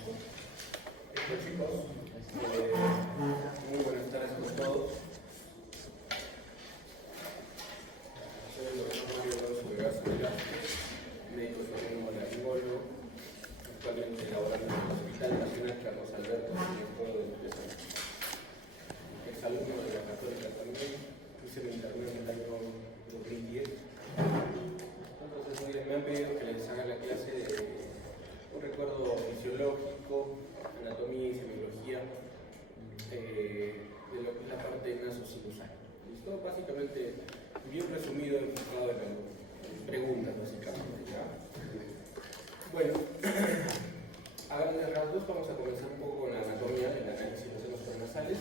Chicos, muy buenas tardes con todos. Soy el doctor Mario Alonso Vegaso Velázquez, médico laringólogo, actualmente laborando en el Hospital Nacional Carlos Alberto, en el pueblo de Empresa. Exalumno de la Católica también, hice mi internado en el año 2010. Entonces, me han pedido que les haga la clase de un recuerdo fisiológico, anatomía y semiología de lo que es la parte nasosinusal. ¿Listo? Básicamente, bien resumido, enfocado en preguntas, básicamente. ¿Ya? Bueno, a grandes rasgos vamos a comenzar un poco con la anatomía del análisis de los senos paranasales.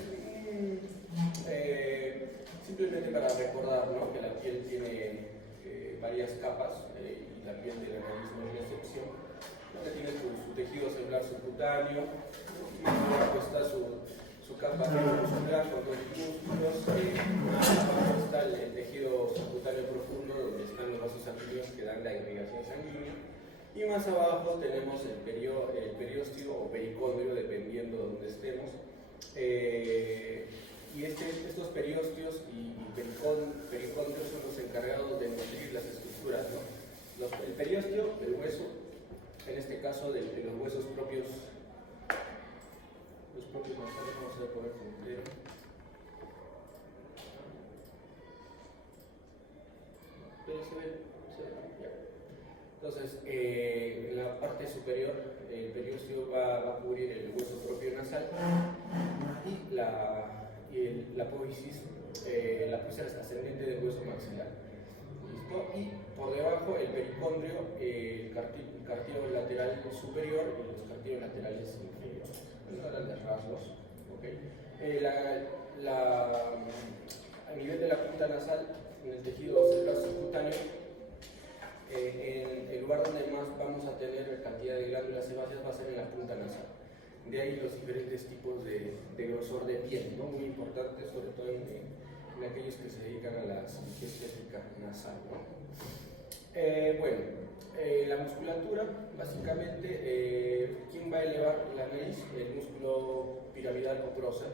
Simplemente para recordar, ¿no?, que la piel tiene varias capas y la piel de la nariz no es la excepción. Que tiene su tejido celular subcutáneo, y abajo está su capa muscular con dos músculos, abajo está el tejido subcutáneo profundo donde están los vasos sanguíneos que dan la irrigación sanguínea, y más abajo tenemos el periósteo o pericondrio, dependiendo de donde estemos. Y estos periósteos y pericondrios son los encargados de nutrir las estructuras, ¿no? El periósteo, el hueso, en este caso de los huesos propios, nasales, vamos a poner entero. Pero se ve ya. Entonces, en la parte superior, el periósteo va a cubrir el hueso propio nasal y la apófisis ascendente del hueso maxilar. ¿Listo? Y por debajo el pericondrio, el cartílago lateral superior y los cartílagos laterales inferiores. Esos son grandes rasgos. ¿Okay? A nivel de la punta nasal, en el tejido celular subcutáneo, en el lugar donde más vamos a tener cantidad de glándulas sebáceas va a ser en la punta nasal. De ahí los diferentes tipos de grosor de piel, ¿no? Muy importantes, sobre todo en aquellos que se dedican a la cirugía estética nasal, ¿no? La musculatura, básicamente, ¿quién va a elevar la nariz? El músculo piramidal o prócer.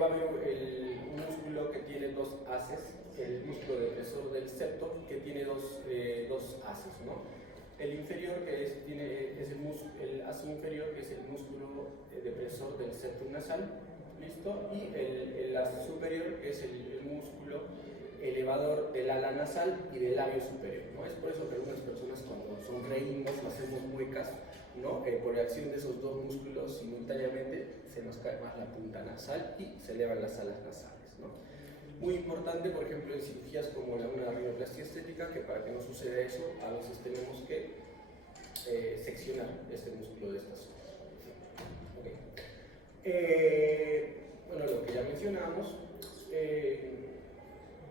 Va a haber un músculo que tiene dos haces, el músculo depresor del septo, que tiene dos haces, ¿no? El inferior, que es el haz inferior, que es el músculo depresor del septum nasal, ¿listo? Y el haz superior, que es el músculo elevador del ala nasal y del labio superior, ¿no? Es por eso que algunas personas, cuando sonreímos, hacemos muecas, ¿no? Por acción de esos dos músculos simultáneamente se nos cae más la punta nasal y se elevan las alas nasales, ¿no? Muy importante, por ejemplo, en cirugías como una rinoplastia estética, que para que no suceda eso, a veces tenemos que seccionar este músculo de esta zona. Okay. Lo que ya mencionamos,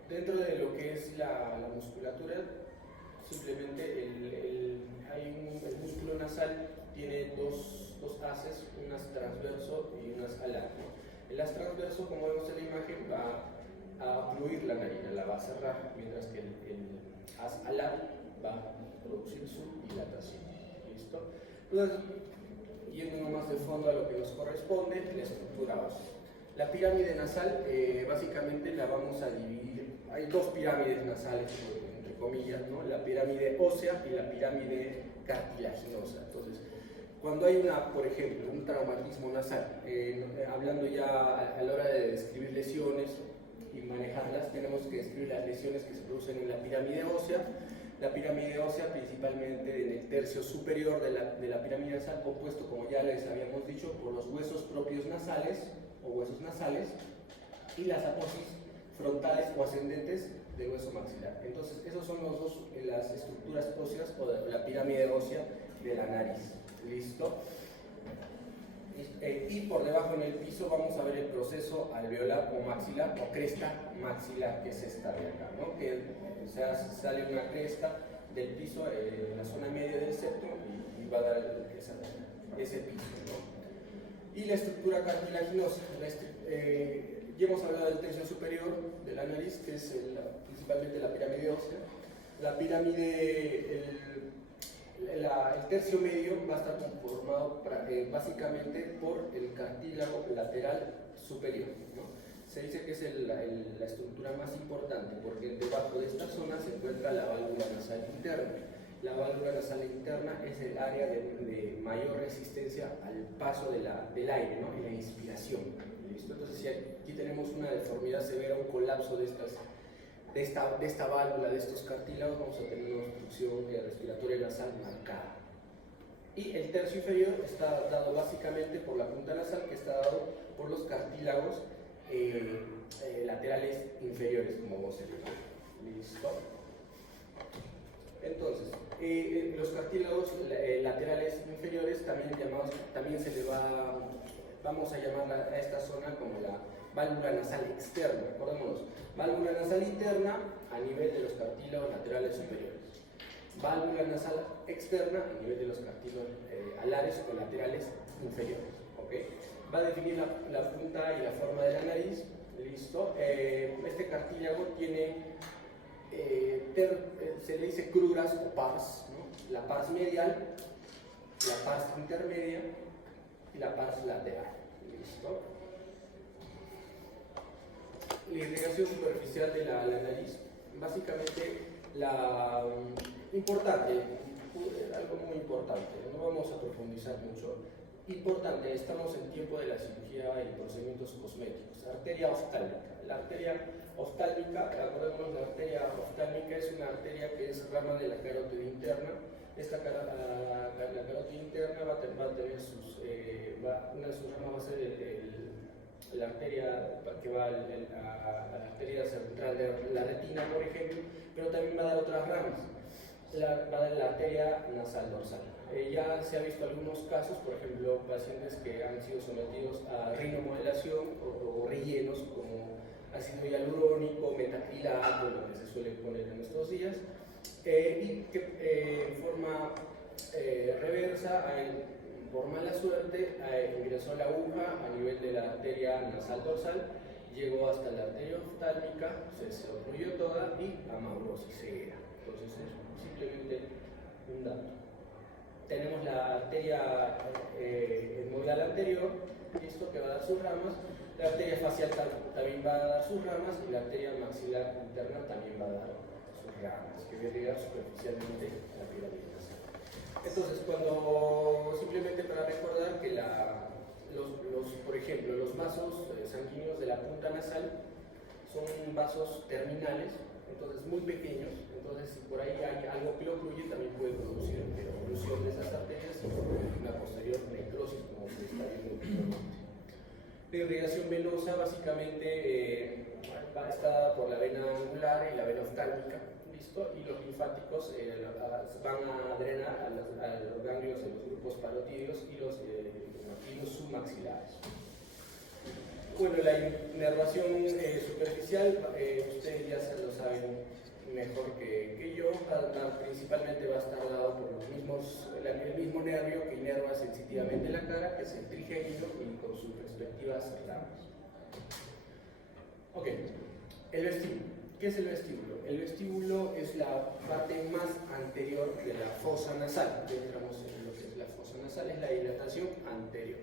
dentro de lo que es la musculatura, simplemente el músculo nasal tiene dos haces, un haz transverso y un haz alar, ¿no? El haz transverso, como vemos en la imagen, va a fluir la narina, la va a cerrar, mientras que el haz alar va a producir su dilatación. ¿Listo? Entonces, yendo más de fondo a lo que nos corresponde, la estructura ósea. La pirámide nasal, básicamente la vamos a dividir. Hay dos pirámides nasales, entre comillas, ¿no? La pirámide ósea y la pirámide cartilaginosa. Entonces, cuando hay por ejemplo, un traumatismo nasal, hablando ya a la hora de describir lesiones y manejarlas, tenemos que describir las lesiones que se producen en la pirámide ósea. La pirámide ósea, principalmente en el tercio superior de la pirámide nasal, compuesto, como ya les habíamos dicho, por los huesos propios nasales o huesos nasales y las apófisis frontales o ascendentes del hueso maxilar. Entonces, esos son las estructuras óseas o de la pirámide ósea de la nariz. ¿Listo? Y por debajo en el piso vamos a ver el proceso alveolar o maxilar o cresta maxilar, que es esta de acá, ¿no? Que sale una cresta del piso en la zona media del septo y va a dar ese piso, ¿no? Y la estructura cartilaginosa, ya hemos hablado del tercio superior de la nariz, que es principalmente la pirámide ósea. La pirámide, el tercio medio va a estar conformado básicamente por el cartílago lateral superior, ¿no? Se dice que es la estructura más importante porque debajo de esta zona se encuentra la válvula nasal interna. La válvula nasal interna es el área de mayor resistencia al paso del aire, ¿no? Y la inspiración. ¿Listo? Entonces, si aquí tenemos una deformidad severa, un colapso de esta válvula, de estos cartílagos, vamos a tener una obstrucción respiratoria nasal marcada. Y el tercio inferior está dado básicamente por la punta nasal, que está dado por los cartílagos laterales inferiores, como vos se llama. ¿Listo? Entonces, los cartílagos laterales inferiores, también se le vamos a llamar a esta zona como la válvula nasal externa. Acordémonos, válvula nasal interna a nivel de los cartílagos laterales superiores. Válvula nasal externa a nivel de los cartílagos alares o laterales inferiores. ¿Okay? Va a definir la punta y la forma de la nariz. ¿Listo? Este cartílago tiene, se le dice cruras o pars, ¿no? La pars medial, la pars intermedia y la pars lateral. ¿Listo? La irrigación superficial de la nariz, básicamente importante, algo muy importante, no vamos a profundizar mucho. Importante, estamos en tiempo de la cirugía y procedimientos cosméticos. Arteria oftálmica. La arteria oftálmica, recordemos, la arteria oftálmica es una arteria que es rama de la carótida interna. La carótida interna va a tener una de sus ramas va a ser la arteria que va a la arteria central de la retina, por ejemplo, pero también va a dar otras ramas. Va a dar la arteria nasal dorsal. Ya se ha visto algunos casos, por ejemplo, pacientes que han sido sometidos a rinomodelación o rellenos como ácido hialurónico, metacrilato, lo que se suele poner en estos días, y que en forma reversa, por mala suerte, ingresó la aguja a nivel de la arteria nasal dorsal, llegó hasta la arteria oftálmica, se obstruyó toda y amaurosis, ceguera. Entonces es simplemente un dato. Tenemos la arteria modal anterior, ¿listo? Que va a dar sus ramas. La arteria facial también va a dar sus ramas y la arteria maxilar interna también va a dar sus ramas, que va a llegar superficialmente a la pirámide nasal. Entonces, simplemente para recordar que por ejemplo, los vasos sanguíneos de la punta nasal son vasos terminales, entonces muy pequeños. Entonces, si por ahí hay algo que lo ocluye, también puede producir oclusión de esas arterias y una posterior necrosis, como se está viendo últimamente. La irrigación venosa básicamente está dada por la vena angular y la vena oftálmica, ¿listo? Y los linfáticos van a drenar a los ganglios de los grupos parotídeos y los submaxilares. Bueno, la inervación superficial, ustedes ya se lo saben mejor que yo, principalmente va a estar dado por el mismo nervio que inerva sensitivamente la cara, que es el trigémino, y con sus respectivas ramas. Ok, el vestíbulo. ¿Qué es el vestíbulo? El vestíbulo es la parte más anterior de la fosa nasal. Ya entramos en lo que es la fosa nasal, es la dilatación anterior.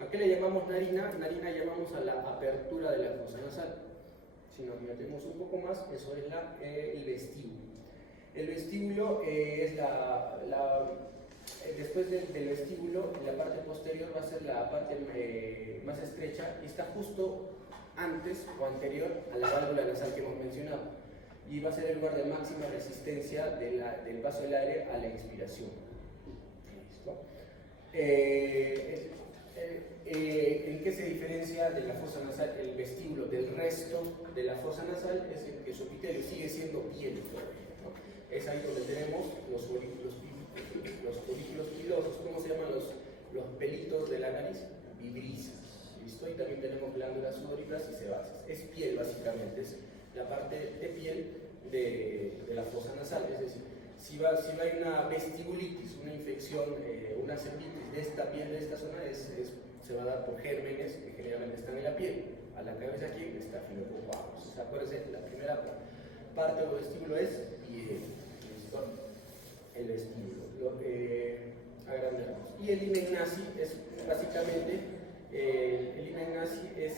¿A qué le llamamos narina? Narina llamamos a la apertura de la fosa nasal. Si nos metemos un poco más, eso es el vestíbulo. El vestíbulo es después del vestíbulo, la parte posterior va a ser la parte más estrecha y está justo antes o anterior a la válvula nasal que hemos mencionado. Y va a ser el lugar de máxima resistencia del paso del aire a la inspiración. ¿Listo? ¿En qué se diferencia de la fosa nasal el vestíbulo del resto de la fosa nasal? Es que su epitelio sigue siendo piel, ¿no? Es ahí donde tenemos los folículos pilosos. ¿Cómo se llaman los pelitos de la nariz? Vibrisas. ¿Listo? Y también tenemos glándulas sudoritas y sebáceas. Es piel básicamente, es la parte de piel de la fosa nasal. Es decir, si hay una vestibulitis, una infección, una celulitis de esta piel, de esta zona, se va a dar por gérmenes que generalmente están en la piel. A la cabeza aquí está filocopados. Acuérdense, la primera parte o vestíbulo es piel. ¿Listo? el vestíbulo, a grandes rasgos. Y el Limen Nasi es básicamente, el Limen Nasi es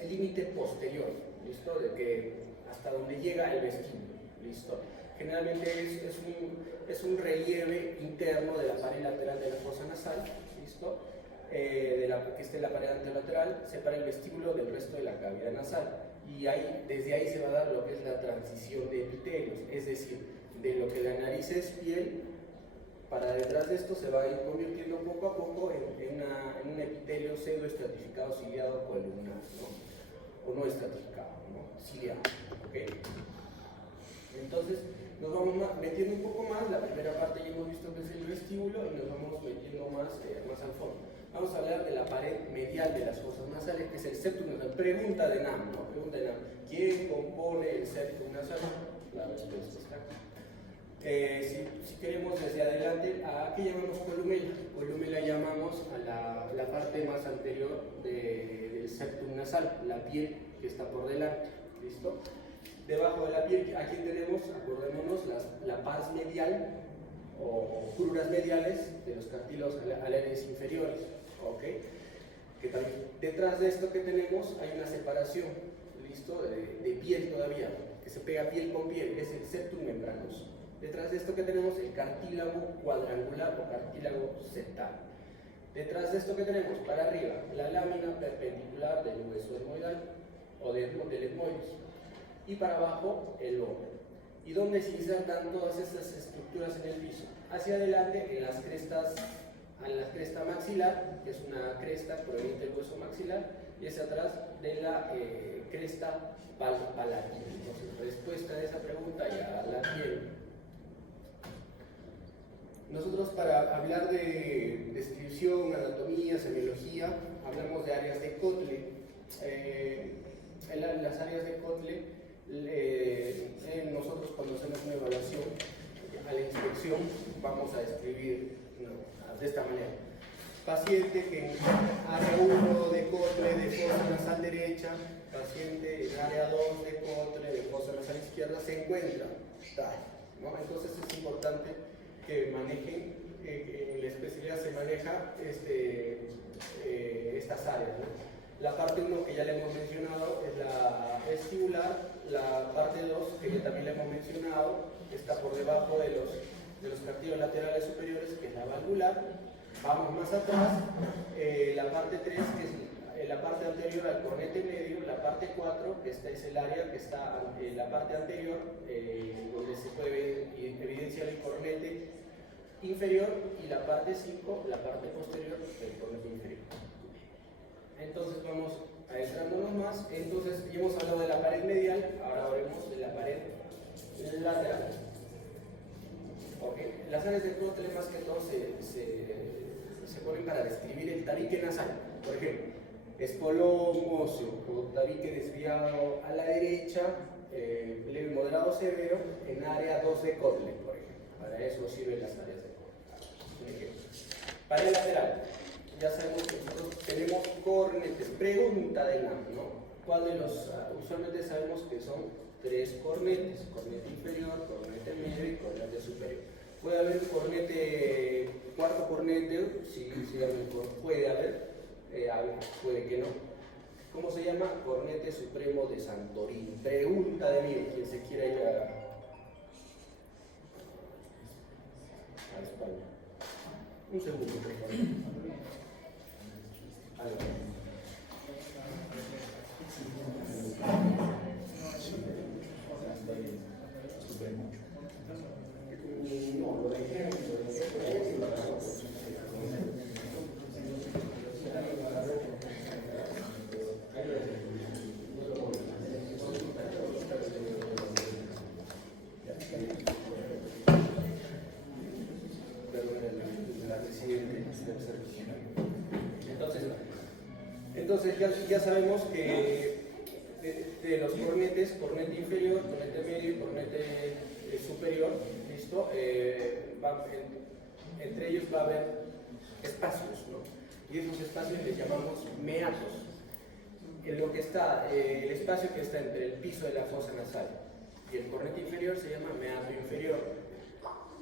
el límite posterior, ¿listo? De que hasta donde llega el vestíbulo, ¿listo? Generalmente es un relieve interno de la pared lateral de la fosa nasal, ¿listo? Que esté en la pared anterolateral, separa el vestíbulo del resto de la cavidad nasal. Y desde ahí se va a dar lo que es la transición de epitelios, es decir, de lo que la nariz es piel, para detrás de esto se va a ir convirtiendo poco a poco en un epitelio pseudoestratificado ciliado columnar, ¿no? O no estratificado, ¿no? Ciliado, ¿ok? Entonces nos vamos metiendo un poco más. La primera parte ya hemos visto que es el vestíbulo y nos vamos metiendo más al fondo. Vamos a hablar de la pared medial de las fosas nasales, que es el septum nasal. Pregunta de NAM, ¿no? Pregunta de NAM. ¿Quién compone el septum nasal? La respuesta está acá. Si queremos desde adelante, ¿a qué llamamos columela? Columela llamamos a la parte más anterior del septum nasal, la piel que está por delante, ¿listo? Debajo de la piel, aquí tenemos, acordémonos, la pars medial o cruras mediales de los cartílagos alares inferiores, ¿ok? Que también, detrás de esto que tenemos hay una separación, ¿listo? De piel todavía, que se pega piel con piel, es el septum membranoso. Detrás de esto que tenemos el cartílago cuadrangular o cartílago septal. Detrás de esto que tenemos, para arriba, la lámina perpendicular del hueso etmoidal o del etmoides. Y para abajo, el lomo. ¿Y dónde se insertan todas estas estructuras en el piso? Hacia adelante, en la cresta maxilar, que es una cresta proveniente del hueso maxilar, y hacia atrás de la cresta palatina. Entonces, respuesta de esa pregunta ya la tienen. Nosotros, para hablar de descripción, anatomía, semiología, hablamos de áreas de Kotle. Las áreas de Kotle, nosotros cuando hacemos una evaluación a la inspección, vamos a describir de esta manera. Paciente que en área 1 de Kotle de fosa nasal derecha, paciente en área 2 de Kotle de fosa nasal izquierda se encuentra tal, ¿no? Entonces es importante que manejen, en la especialidad se maneja estas áreas, ¿no? La parte 1 que ya le hemos mencionado es la vestibular, la parte 2 que ya también le hemos mencionado está por debajo de los cartílagos laterales superiores, que es la valvular. Vamos más atrás, la parte 3 que es la parte anterior al cornete medio, la parte 4 que esta es el área que está en la parte anterior, donde se puede evidenciar el cornete inferior, y la parte 5, la parte posterior del cornete inferior. Entonces vamos adentrándonos más. Entonces ya hemos hablado de la pared medial, ahora hablaremos de la pared lateral. Okay. Las áreas de Kotle más que todo se ponen para describir el tabique nasal. Por ejemplo, espolón óseo o tabique desviado a la derecha, leve, moderado, severo, en área 2 de Kotle, por ejemplo. Para eso sirven las áreas de Kotle. Pared lateral. Ya sabemos que nosotros tenemos cornetes. Pregunta de NAM, ¿no? ¿Cuál de los? Usualmente sabemos que son 3 cornetes: cornete inferior, cornete medio y cornete superior. ¿Puede haber un cornete, cuarto cornete? Sí, puede haber, puede que no. ¿Cómo se llama? Cornete supremo de Santorini. Pregunta de mí, quien se quiera ir a España. Un segundo, por favor. No, lo dejé. Entonces ya sabemos que de los cornetes, cornete inferior, cornete medio y cornete superior, ¿listo? Entre ellos va a haber espacios, ¿no? Y esos espacios les llamamos meatos. En lo que está, el espacio que está entre el piso de la fosa nasal y el cornete inferior se llama meato inferior.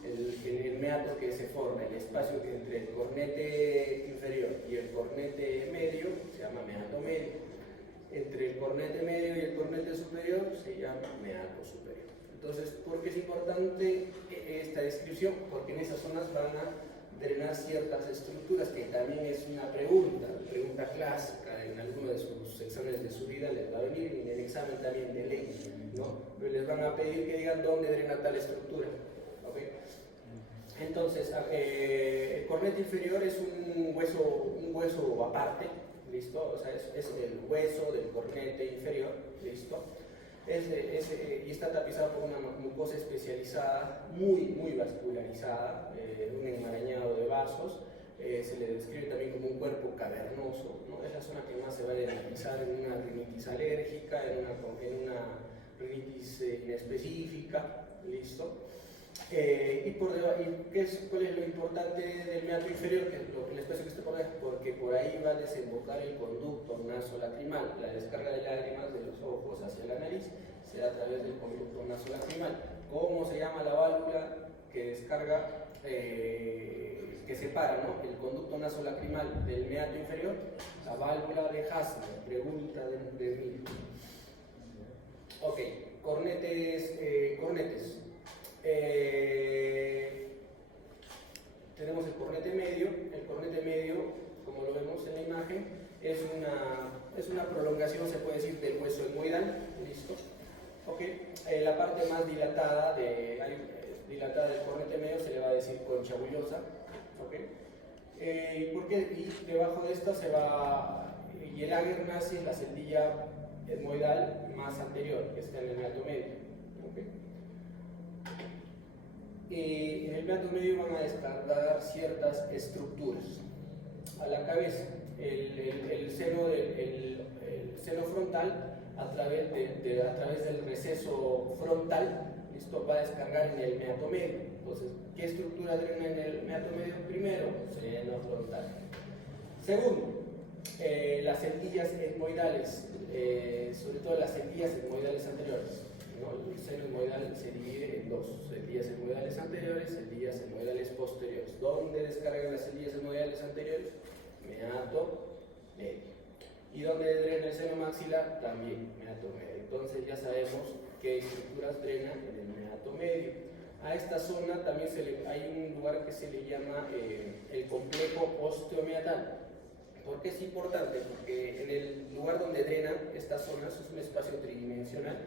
El meato que se forma, el espacio entre el cornete inferior y el cornete medio se llama meato medio. Entre el cornete medio y el cornete superior se llama meato superior. Entonces, ¿por qué es importante esta descripción? Porque en esas zonas van a drenar ciertas estructuras, que también es una pregunta clásica en alguno de sus exámenes de su vida, les va a venir, y en el examen también de ley, ¿no? Pero les van a pedir que digan dónde drena tal estructura. ¿Okay? Entonces, el cornete inferior es un hueso aparte, ¿listo? O sea, es el hueso del cornete inferior, ¿listo? Y está tapizado por una mucosa especializada, muy vascularizada, un enmarañado de vasos. Se le describe también como un cuerpo cavernoso, ¿no? Es la zona que más se va a identificar en una rinitis alérgica, en una rinitis inespecífica, ¿listo? ¿Cuál es lo importante del meato inferior? Que es el espacio que está por ahí, porque por ahí va a desembocar el conducto nasolacrimal. La descarga de lágrimas de los ojos hacia la nariz se da a través del conducto nasolacrimal. ¿Cómo se llama la válvula que descarga, que separa, ¿no?, el conducto nasolacrimal del meato inferior? La válvula de Hassner, pregunta de mí. Ok, cornetes. Tenemos el cornete medio. El cornete medio, como lo vemos en la imagen, es una prolongación, se puede decir, del hueso etmoidal. ¿Listo? Okay. La parte más dilatada del cornete medio se le va a decir concha bullosa. Okay. Y debajo de esta y el ager nace en la celdilla etmoidal más anterior, que está en el meato medio. Okay. En el meato medio van a descargar ciertas estructuras a la cabeza. El seno frontal, a través del receso frontal, ¿listo?, va a descargar en el meato medio. Entonces, ¿qué estructura drena en el meato medio? Primero, seno frontal. Segundo, las celdillas etmoidales, sobre todo las celdillas etmoidales anteriores. ¿No? El seno etmoidal se divide en dos: celdillas etmoidales anteriores, celdillas etmoidales posteriores. ¿Dónde descargan las celdillas etmoidales anteriores? Meato medio. ¿Y dónde drena el seno maxilar? También meato medio. Entonces ya sabemos qué estructuras drenan en el meato medio. A esta zona también hay un lugar que se le llama el complejo osteomeatal. ¿Por qué es importante? Porque en el lugar donde drenan estas zonas es un espacio tridimensional,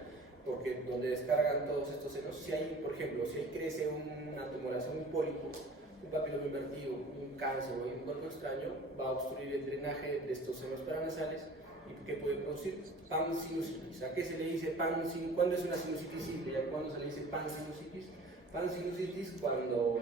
porque donde descargan todos estos senos, por ejemplo, si ahí crece una tumoración, un pólipo, un papiloma invertido, un cáncer o un cuerpo extraño, va a obstruir el drenaje de estos senos paranasales y que puede producir pansinusitis. ¿A qué se le dice pansinusitis? ¿Cuándo es una sinusitis simple? ¿Cuándo se le dice pansinusitis? Pansinusitis cuando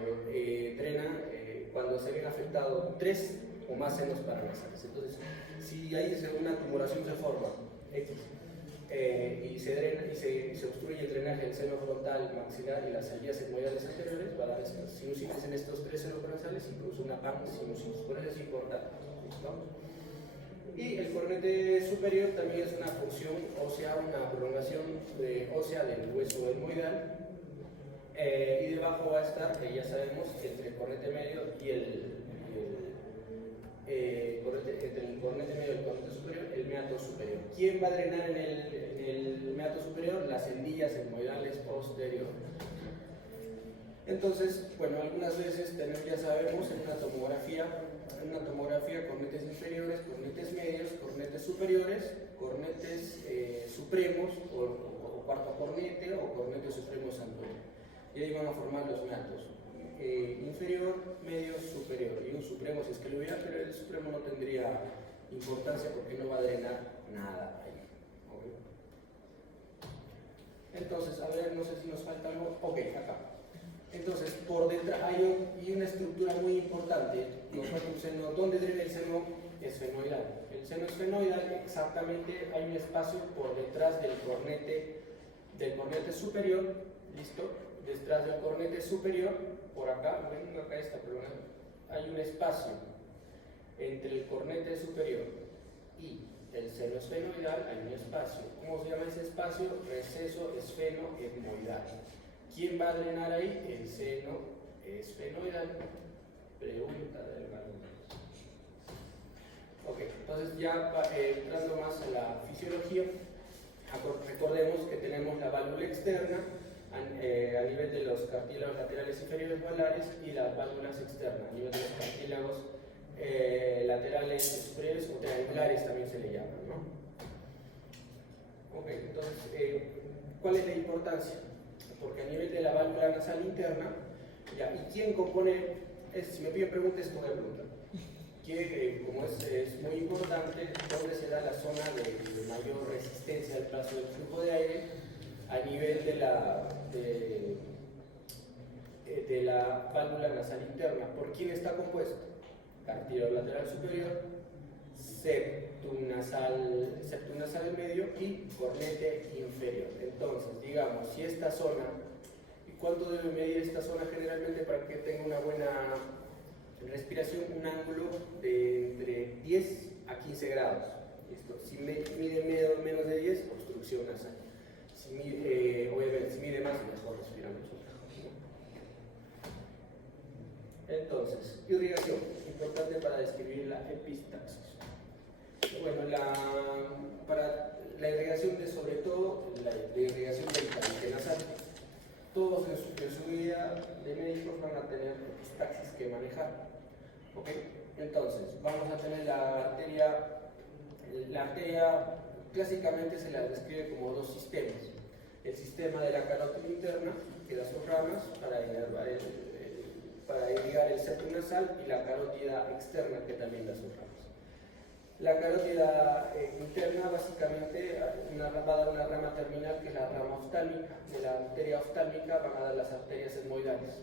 cuando se ven afectados 3 o más senos paranasales. Entonces, si ahí una tumoración se forma, y se obstruye el drenaje del seno frontal, maxilar y las celdillas etmoidales anteriores, va a dar sinusitis en estos 3 senos paranasales y produce una pansinusitis. Por eso es importante. ¿Listo? Y el cornete superior también es una función ósea, una prolongación ósea del hueso etmoidal. Y debajo va a estar, que ya sabemos, entre el cornete medio y el cornete medio y el cornete superior, el meato superior. ¿Quién va a drenar en el meato superior? Las celdillas etmoidales posteriores. Entonces, bueno, algunas veces ya sabemos en una tomografía, cornetes inferiores, cornetes medios, cornetes superiores, cornetes supremos o cuarto cornete o cornetes supremos anterior. Y ahí van a formar los meatos. Inferior, medio, superior. Y un supremo si es que lo hubiera, pero el supremo no tendría importancia porque no va a drenar nada ahí. ¿Okay? Entonces, a ver, no sé si nos falta algo. Ok, acá. Entonces, por detrás hay una estructura muy importante. ¿Dónde drena el seno? Es fenoidal. El seno es fenoidal, exactamente hay un espacio por detrás del cornete superior. ¿Listo? Detrás del cornete superior, por acá, bueno, acá está, pero hay un espacio entre el cornete superior y el seno esfenoidal, hay un espacio. ¿Cómo se llama ese espacio? Receso esfenoetmoidal. ¿Quién va a drenar ahí? El seno esfenoidal. Pregunta del galón. Ok, entonces ya entrando más en la fisiología, recordemos que tenemos la válvula externa a nivel de los cartílagos laterales inferiores valares y las válvulas externas a nivel de los cartílagos laterales superiores o triangulares también se le llaman, ¿no? Ok, entonces, ¿cuál es la importancia? Porque a nivel de la válvula nasal interna, ya, ¿y quién compone? Si me piden preguntas, voy a preguntar. Que como es muy importante, ¿dónde se da la zona de mayor resistencia al paso del flujo de aire? A nivel de la válvula nasal interna. ¿Por quién está compuesto? Cartílago lateral superior, septum nasal medio y cornete inferior. Entonces, digamos, si esta zona, ¿y cuánto debe medir esta zona generalmente para que tenga una buena respiración? Un ángulo de entre 10 a 15 grados. ¿Listo? Si mide menos de 10, obstrucción nasal. Obviamente, si mide más, mejor respiramos mejor. Entonces, irrigación, importante para describir la epistaxis. Bueno, para la irrigación sobre todo, la irrigación del tabique nasal, todos en su vida de médicos van a tener epistaxis que manejar. ¿Ok? Entonces, vamos a tener la arteria clásicamente se la describe como dos sistemas. El sistema de la carótida interna, que da sus ramas para irrigar el septum nasal, y la carótida externa, que también da sus ramas. La carótida interna básicamente va a dar una rama terminal que es la rama oftálmica. De la arteria oftálmica van a dar las arterias etmoidales.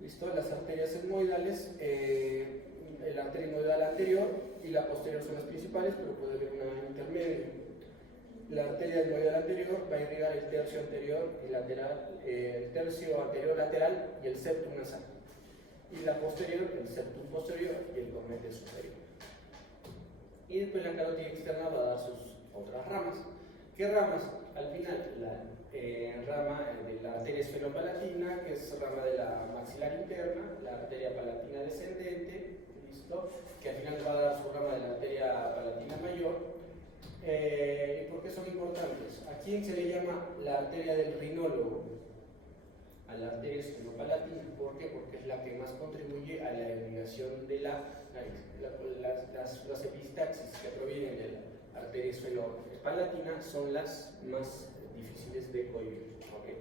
¿Listo? Las arterias etmoidales, la arteria etmoidal anterior y la posterior son las principales, pero puede haber una intermedia. La arteria etmoidal anterior va a irrigar el tercio anterior y lateral, el tercio anterior lateral y el septum nasal. Y la posterior, el septum posterior y el cornete superior. Y después la carótida externa va a dar sus otras ramas. ¿Qué ramas? Al final, la rama de la arteria esfenopalatina, que es rama de la maxilar interna, la arteria palatina descendente, ¿listo? Que al final va a dar su rama de la arteria palatina mayor. ¿Y por qué son importantes? ¿A quién se le llama la arteria del rinólogo? A la arteria esfenopalatina. ¿Por qué? Porque es la que más contribuye a la irrigación de las epistaxis que provienen de la arteria esfenopalatina son las más difíciles de cohibir. ¿Okay?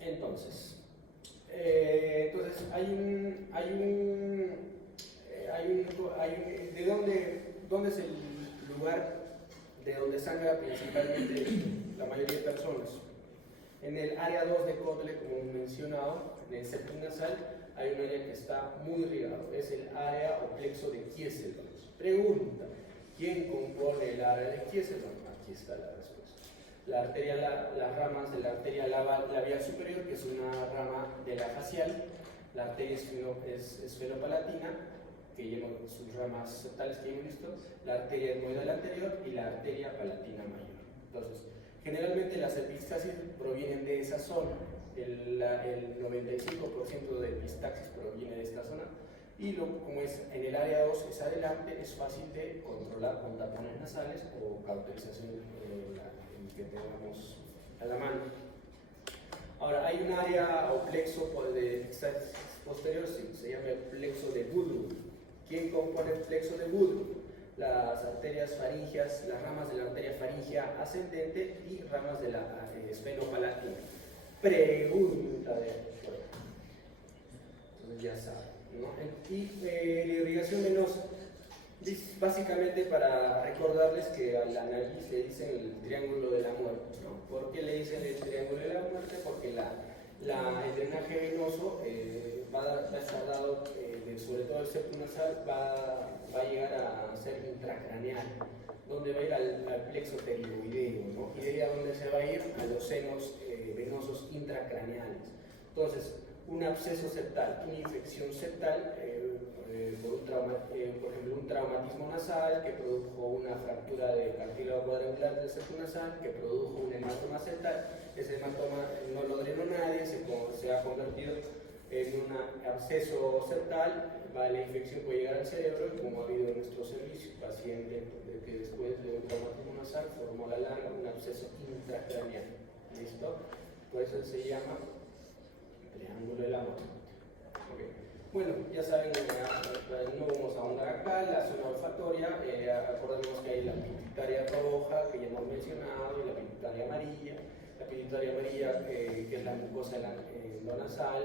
Entonces, ¿de dónde es el lugar de donde sangra principalmente la mayoría de personas? En el área 2 de Kotler, como mencionado, en el septum nasal, hay un área que está muy irrigado, es el área o plexo de Kieselman. Pregunta, ¿quién compone el área de Kieselman? Aquí está la respuesta. Las ramas de la arteria labial superior, que es una rama de la facial, la arteria esfenopalatina, que lleva sus ramas septales que hemos visto, la arteria etmoidal anterior y la arteria palatina mayor. Entonces, generalmente las epistaxis provienen de esa zona, el 95% de epistaxis proviene de esta zona, y como es en el área 2 es adelante, es fácil de controlar con tapones nasales o cauterización que tengamos a la mano. Ahora, hay un área o plexo de epistaxis posterior, sí, se llama el plexo de Woodruff. ¿Quién compone el plexo de Woodruff? Las arterias faringeas, las ramas de la arteria faringea ascendente y ramas de la esfenopalatina. Pregunta de afuera. Entonces ya saben, ¿no? Y la irrigación venosa, básicamente para recordarles que a la nariz le dicen el triángulo de la muerte, ¿no? ¿Por qué le dicen el triángulo de la muerte? Porque el drenaje venoso va a estar dado, sobre todo el septum nasal, va a llegar a ser intracraneal, donde va a ir al plexo pterigoideo, ¿no? Y de ahí a donde se va a ir a los senos venosos intracraneales. Entonces, un absceso septal, una infección septal, por ejemplo, un traumatismo nasal que produjo una fractura de cartílago cuadrangular del septo nasal, que produjo un hematoma septal. Ese hematoma no lo drenó nadie, se ha convertido en un absceso septal. La infección puede llegar al cerebro, y como ha habido en nuestro servicio, paciente que después de un traumatismo nasal formó a la larga un absceso intracraneal. ¿Listo? Por eso se llama triángulo de la muerte. Okay. Bueno, ya saben, no vamos a ahondar acá. La zona olfatoria, acordemos que hay la pituitaria roja, que ya hemos mencionado, y la pituitaria amarilla. La pituitaria amarilla, que es la mucosa endonasal,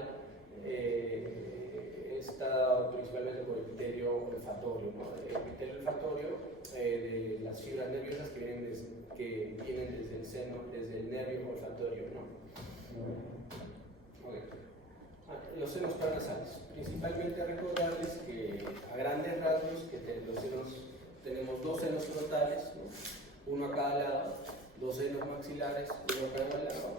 está principalmente por el epitelio olfatorio, ¿no? El epitelio olfatorio de las fibras nerviosas que vienen desde el seno, desde el nervio olfatorio, ¿no? Okay. Los senos paranasales. Principalmente recordarles que a grandes rasgos tenemos dos senos frontales, ¿no? Uno a cada lado, dos senos maxilares, uno a cada lado.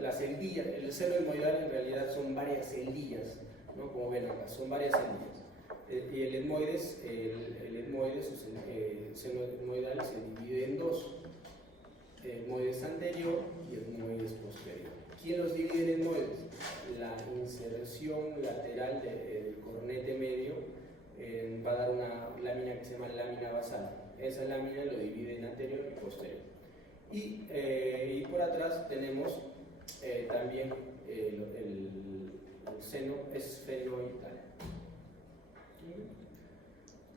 Las endillas, el seno etmoidal en realidad son varias endillas, ¿no? Como ven acá, son varias endillas. Y el seno etmoidal se divide en dos: etmoides anterior y etmoides posterior. ¿Quién los divide en etmoides? La inserción lateral del cornete medio va a dar una lámina que se llama lámina basal. Esa lámina lo divide en anterior y posterior. Y por atrás tenemos también el seno esfenoidal.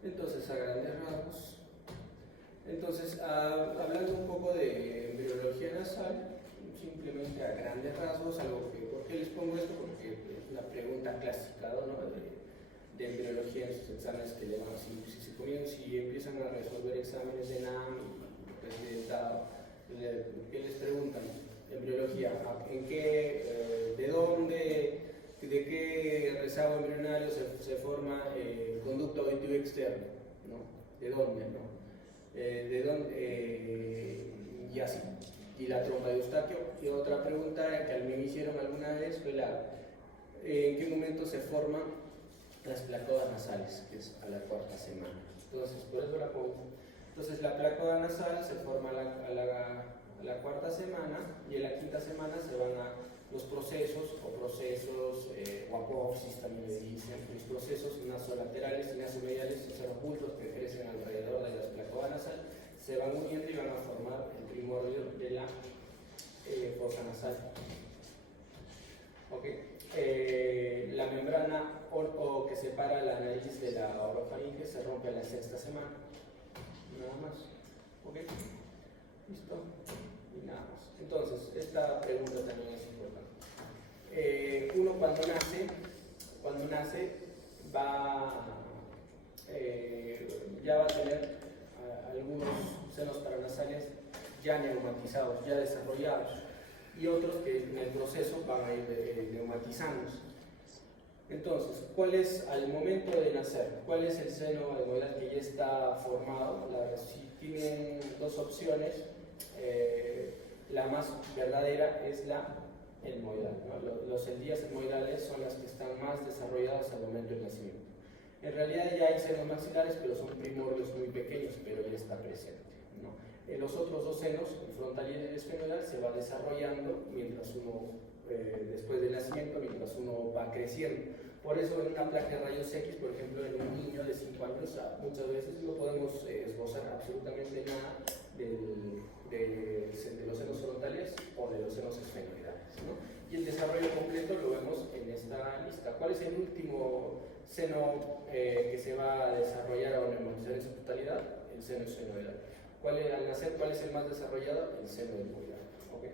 Entonces, a grandes rasgos. Entonces, hablando un poco de embriología nasal, simplemente a grandes rasgos, ¿por qué les pongo esto? Porque es una pregunta clásica, ¿no? de embriología en sus exámenes que le van, si empiezan a resolver exámenes de NAM y ¿qué les preguntan? Embriología, ¿de dónde, de qué rezago embrionario se forma conducto auditivo externo? ¿No? ¿De dónde? ¿No? ¿De dónde? Y así. Y la trompa de Eustaquio. Y otra pregunta que a mí me hicieron alguna vez fue ¿en qué momento se forman las placodas nasales? Que es a la cuarta semana. Entonces, por eso la pongo. Entonces, la placoda nasal se forma a la cuarta semana, y en la quinta semana se van a los procesos, o apófisis también le dicen. Los procesos nasolaterales y nasomediales son bultos que crecen alrededor de la placoda nasal, se van uniendo y van a formar el primordio de la fosa nasal. Okay. La membrana que separa la nariz de la orofaringe se rompe a la sexta semana. Nada más. ¿Ok? ¿Listo? Y nada más. Entonces, esta pregunta también es importante. Uno cuando nace ya va a tener algunos senos paranasales ya neumatizados, ya desarrollados, y otros que en el proceso van a ir neumatizándose. Entonces, ¿cuál es al momento de nacer? ¿Cuál es el seno etmoidal que ya está formado? Si tienen dos opciones, la más verdadera es la etmoidal, ¿no? Los endillas etmoidales son las que están más desarrolladas al momento del nacimiento. En realidad ya hay senos maxilares, pero son primordios muy pequeños, pero ya está presente, ¿no? En los otros dos senos, el frontal y el esfenoidal, se va desarrollando después del nacimiento, mientras uno va creciendo. Por eso en una placa de rayos X, por ejemplo, en un niño de 5 años, muchas veces no podemos esbozar absolutamente nada de los senos frontales o de los senos esfenoidales, ¿no? Y el desarrollo completo lo vemos en esta lista. ¿Cuál es el último seno que se va a desarrollar o neumatizar en su totalidad? El seno esfenoidal. Al nacer, ¿cuál es el más desarrollado? El seno etmoidal. ¿Okay?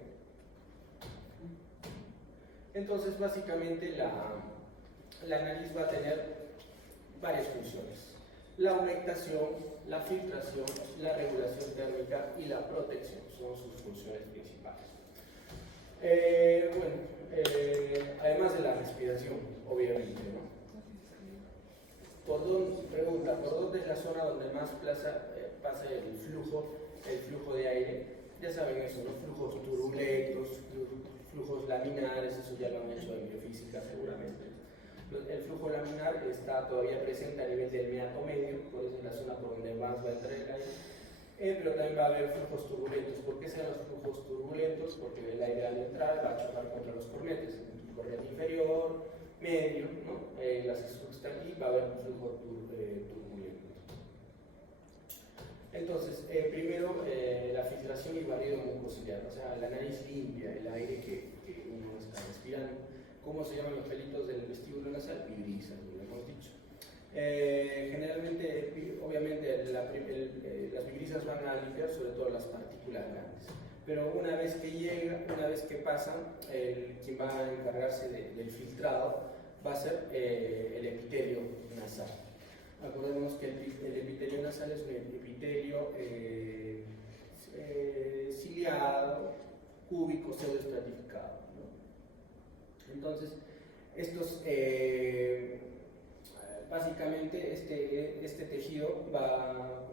Entonces, básicamente, la nariz va a tener varias funciones: la humectación, la filtración, la regulación térmica y la protección. Son sus funciones principales. Además de la respiración, obviamente, ¿no? ¿Por dónde es la zona donde más pasa el flujo de aire? Ya saben eso, los flujos turbulentos, flujos laminares, eso ya lo han hecho en biofísica seguramente. El flujo laminar está todavía presente a nivel del meato medio, por eso es la zona por donde más va a entrar el aire. Pero también va a haber flujos turbulentos. ¿Por qué serán los flujos turbulentos? Porque el aire al entrar va a chocar contra los cornetes, el cornete inferior, medio, ¿no? Las que están aquí, va a haber un flujo turbulento. Entonces, primero la filtración y barrido mucociliar, o sea, la nariz limpia, el aire que uno está respirando. ¿Cómo se llaman los pelitos del vestíbulo nasal? Vibrisas, lo hemos dicho. Generalmente, obviamente, las vibrisas van a limpiar sobre todo las partículas grandes. Pero una vez que llega, una vez que pasan, quien va a encargarse del filtrado va a ser el epitelio nasal. Acordémonos que el epitelio nasal es un epitelio ciliado, cúbico, pseudoestratificado, ¿no? Entonces, estos, básicamente, este tejido va,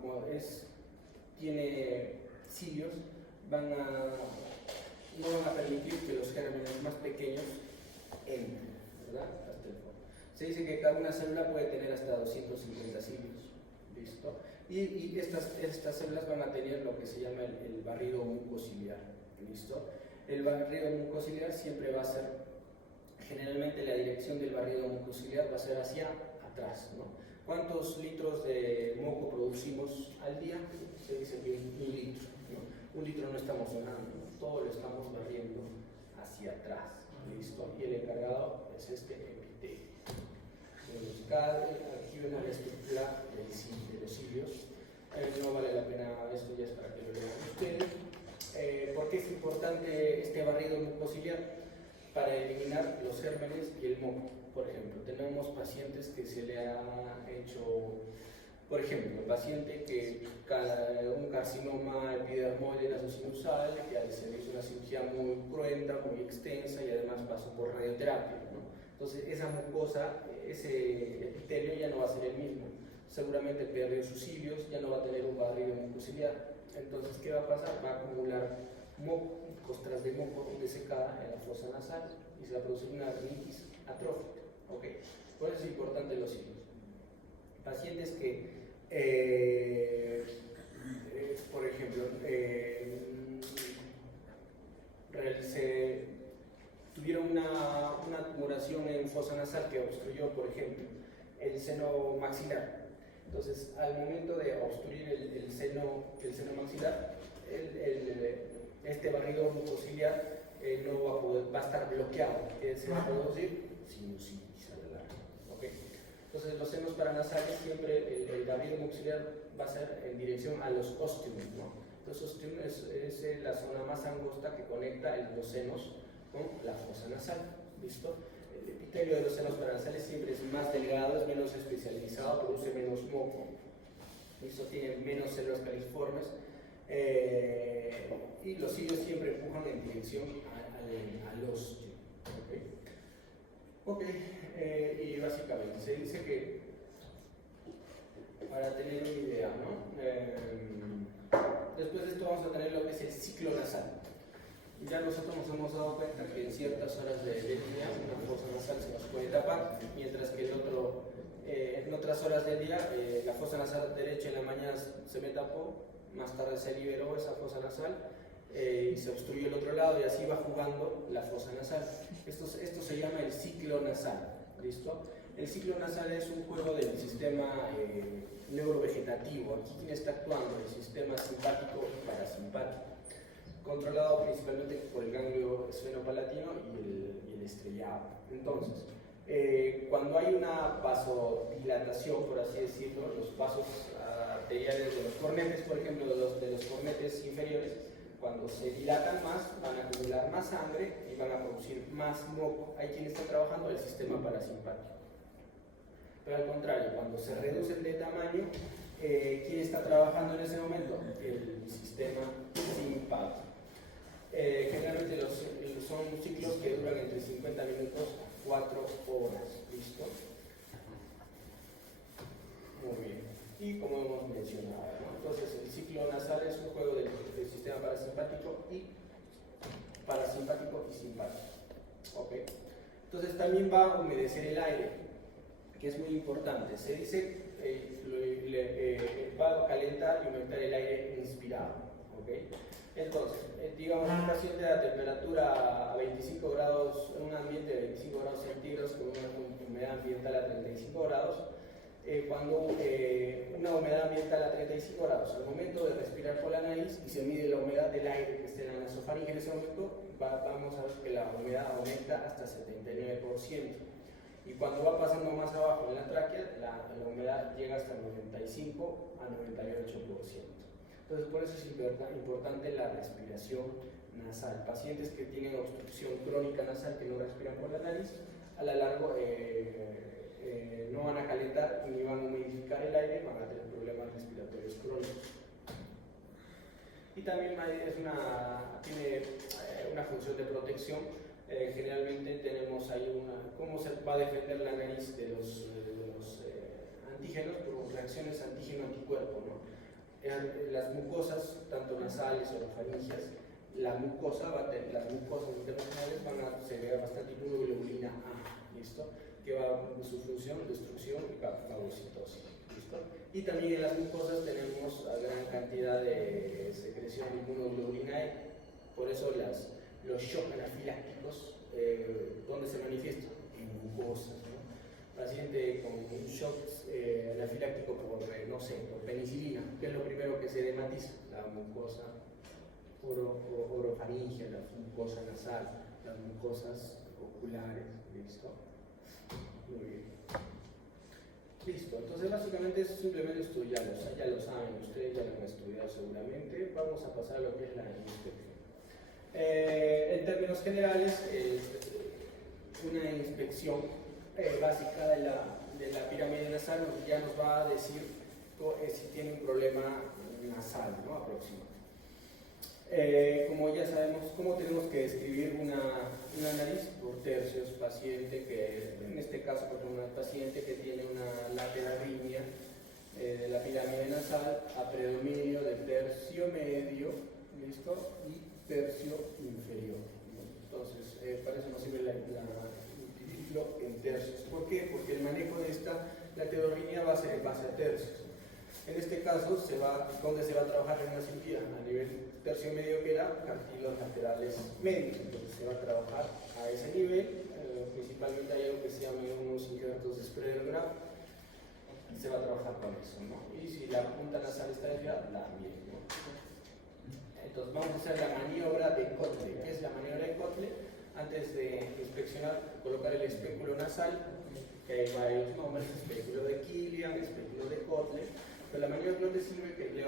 tiene cilios, no van a permitir que los gérmenes más pequeños entren, ¿verdad? Hasta el fondo. Se dice que cada una célula puede tener hasta 250 cilios, ¿listo? Y estas células van a tener lo que se llama el barrido mucociliar, ¿listo? El barrido mucociliar siempre va a ser, generalmente la dirección del barrido mucociliar va a ser hacia atrás, ¿no? ¿Cuántos litros de moco producimos al día? Se dice que 1 litro, ¿no? 1 litro no estamos sonando, ¿no? Todo lo estamos barriendo hacia atrás, ¿listo? Y el encargado es este epitelio. Aquí vemos la estructura de los cilios. No vale la pena, esto ya es para que lo vean ustedes. ¿Por qué es importante este barrido mucociliar? Para eliminar los gérmenes y el moco. Por ejemplo, tenemos pacientes que se le ha hecho, por ejemplo, el paciente que un carcinoma epidermoide nasosinusal, que se le hizo una cirugía muy cruenta, muy extensa y además pasó por radioterapia, ¿no? Entonces esa mucosa, ese epitelio ya no va a ser el mismo. Seguramente perdió sus cilios, ya no va a tener un barrido mucociliar. Entonces, ¿qué va a pasar? Va a acumular moco, costras de moco desecada en la fosa nasal y se va a producir una rinitis atrófica. ¿Okay? Por eso es importante los cilios. Pacientes que, por ejemplo, tuvieron una tumoración en fosa nasal que obstruyó, por ejemplo, el seno maxilar. Entonces, al momento de obstruir el seno maxilar, este barrido mucociliar va a estar bloqueado. ¿Qué se va a producir? Sinusitis a la larga. ¿Okay? Entonces, los senos paranasales siempre el barrido mucociliar va a ser en dirección a los ostium, ¿no? Entonces, ostium es la zona más angosta que conecta los senos con la fosa nasal. ¿Listo? El epitelio de los senos paranasales siempre es más delgado, es menos especializado, produce menos moco. ¿Listo? Tiene menos células califormes. Y los cilios siempre empujan en dirección al osteo. ¿Okay? Y básicamente se dice que, para tener una idea, ¿no? Después de esto vamos a tener lo que es el ciclo nasal. Ya nosotros nos hemos dado cuenta que en ciertas horas del día una fosa nasal se nos puede tapar, mientras que en otras horas del día la fosa nasal derecha en la mañana se me tapó, más tarde se liberó esa fosa nasal y se obstruyó el otro lado y así va jugando la fosa nasal. Esto se llama el ciclo nasal. ¿Listo? El ciclo nasal es un juego del sistema neurovegetativo. Aquí quién está actuando, el sistema simpático y parasimpático, controlado principalmente por el ganglio esfenopalatino y el estrellado. Entonces, cuando hay una vasodilatación, por así decirlo, los vasos arteriales de los cornetes, por ejemplo, de los cornetes inferiores, cuando se dilatan más, van a acumular más sangre y van a producir más moco. Hay quien está trabajando el sistema parasimpático. Pero al contrario, cuando se reducen de tamaño, ¿quién está trabajando en ese momento? El sistema simpático. Generalmente son ciclos que duran entre 50 minutos a 4 horas. ¿Listo? Muy bien. Y como hemos mencionado, ¿no? Entonces el ciclo nasal es un juego del sistema parasimpático y parasimpático. simpático y simpático. ¿Okay? Entonces también va a humedecer el aire, que es muy importante. Se dice va a calentar y aumentar el aire inspirado. ¿Okay? Entonces, digamos, un paciente a temperatura a 25 grados, en un ambiente de 25 grados centígrados con una humedad ambiental a 35 grados, cuando una humedad ambiental a 35 grados, al momento de respirar por la nariz y se mide la humedad del aire que esté en la nasofaringe en ese momento, vamos a ver que la humedad aumenta hasta 79%. Y cuando va pasando más abajo en la tráquea, la humedad llega hasta el 95 a 98%. Entonces, por eso es importante la respiración nasal. Pacientes que tienen obstrucción crónica nasal, que no respiran por la nariz, a la largo no van a calentar ni van a humidificar el aire, van a tener problemas respiratorios crónicos. Y también tiene una función de protección. Generalmente tenemos ahí cómo se va a defender la nariz de los antígenos por reacciones antígeno-anticuerpo, ¿no? Las mucosas, tanto nasales o faringias, las mucosas internacionales van a segregar bastante inmunoglobulina A, ¿listo? Que va en su función, destrucción y fagocitosis, ¿listo? Y también en las mucosas tenemos gran cantidad de secreción de inmunoglobulina E, por eso los shocks anafilácticos, ¿dónde se manifiestan? En mucosas, ¿no? Paciente con un shock anafiláctico por penicilina, ¿qué es lo primero que se hematiza? La mucosa orofaringia, la mucosa nasal, las mucosas oculares, ¿listo? Muy bien. Listo, entonces básicamente es simplemente estudiarlo, o sea, ya lo saben ustedes, ya lo han estudiado seguramente. Vamos a pasar a lo que es la inspección. En términos generales, una inspección básica de la pirámide nasal ya nos va a decir si tiene un problema nasal, ¿no? Aproximado. Como ya sabemos, ¿cómo tenemos que describir una nariz? Por tercios, paciente que, en este caso, por ejemplo, una paciente que tiene una lateralgia de la pirámide nasal a predominio de tercio medio, ¿listo? Y tercio inferior, ¿no? Entonces, para eso nos sirve dividirlo en tercios. ¿Por qué? Porque el manejo de esta lateralgia va a ser en base a tercios. En este caso, ¿dónde se va a trabajar en una cirugía? A nivel tercio medio, que era cartílados laterales medios. Entonces se va a trabajar a ese nivel. Principalmente hay algo que se llama unos injertos de Spreader-Graff. Se va a trabajar con eso, ¿no? Y si la punta nasal está desviada, también, ¿no? Entonces vamos a hacer la maniobra de Kotle. ¿Qué es la maniobra de Kotle? Antes de inspeccionar, colocar el espéculo nasal, que hay varios nombres: espéculo de Killian, espéculo de Kotle. Pero la maniobra de Kotle sirve que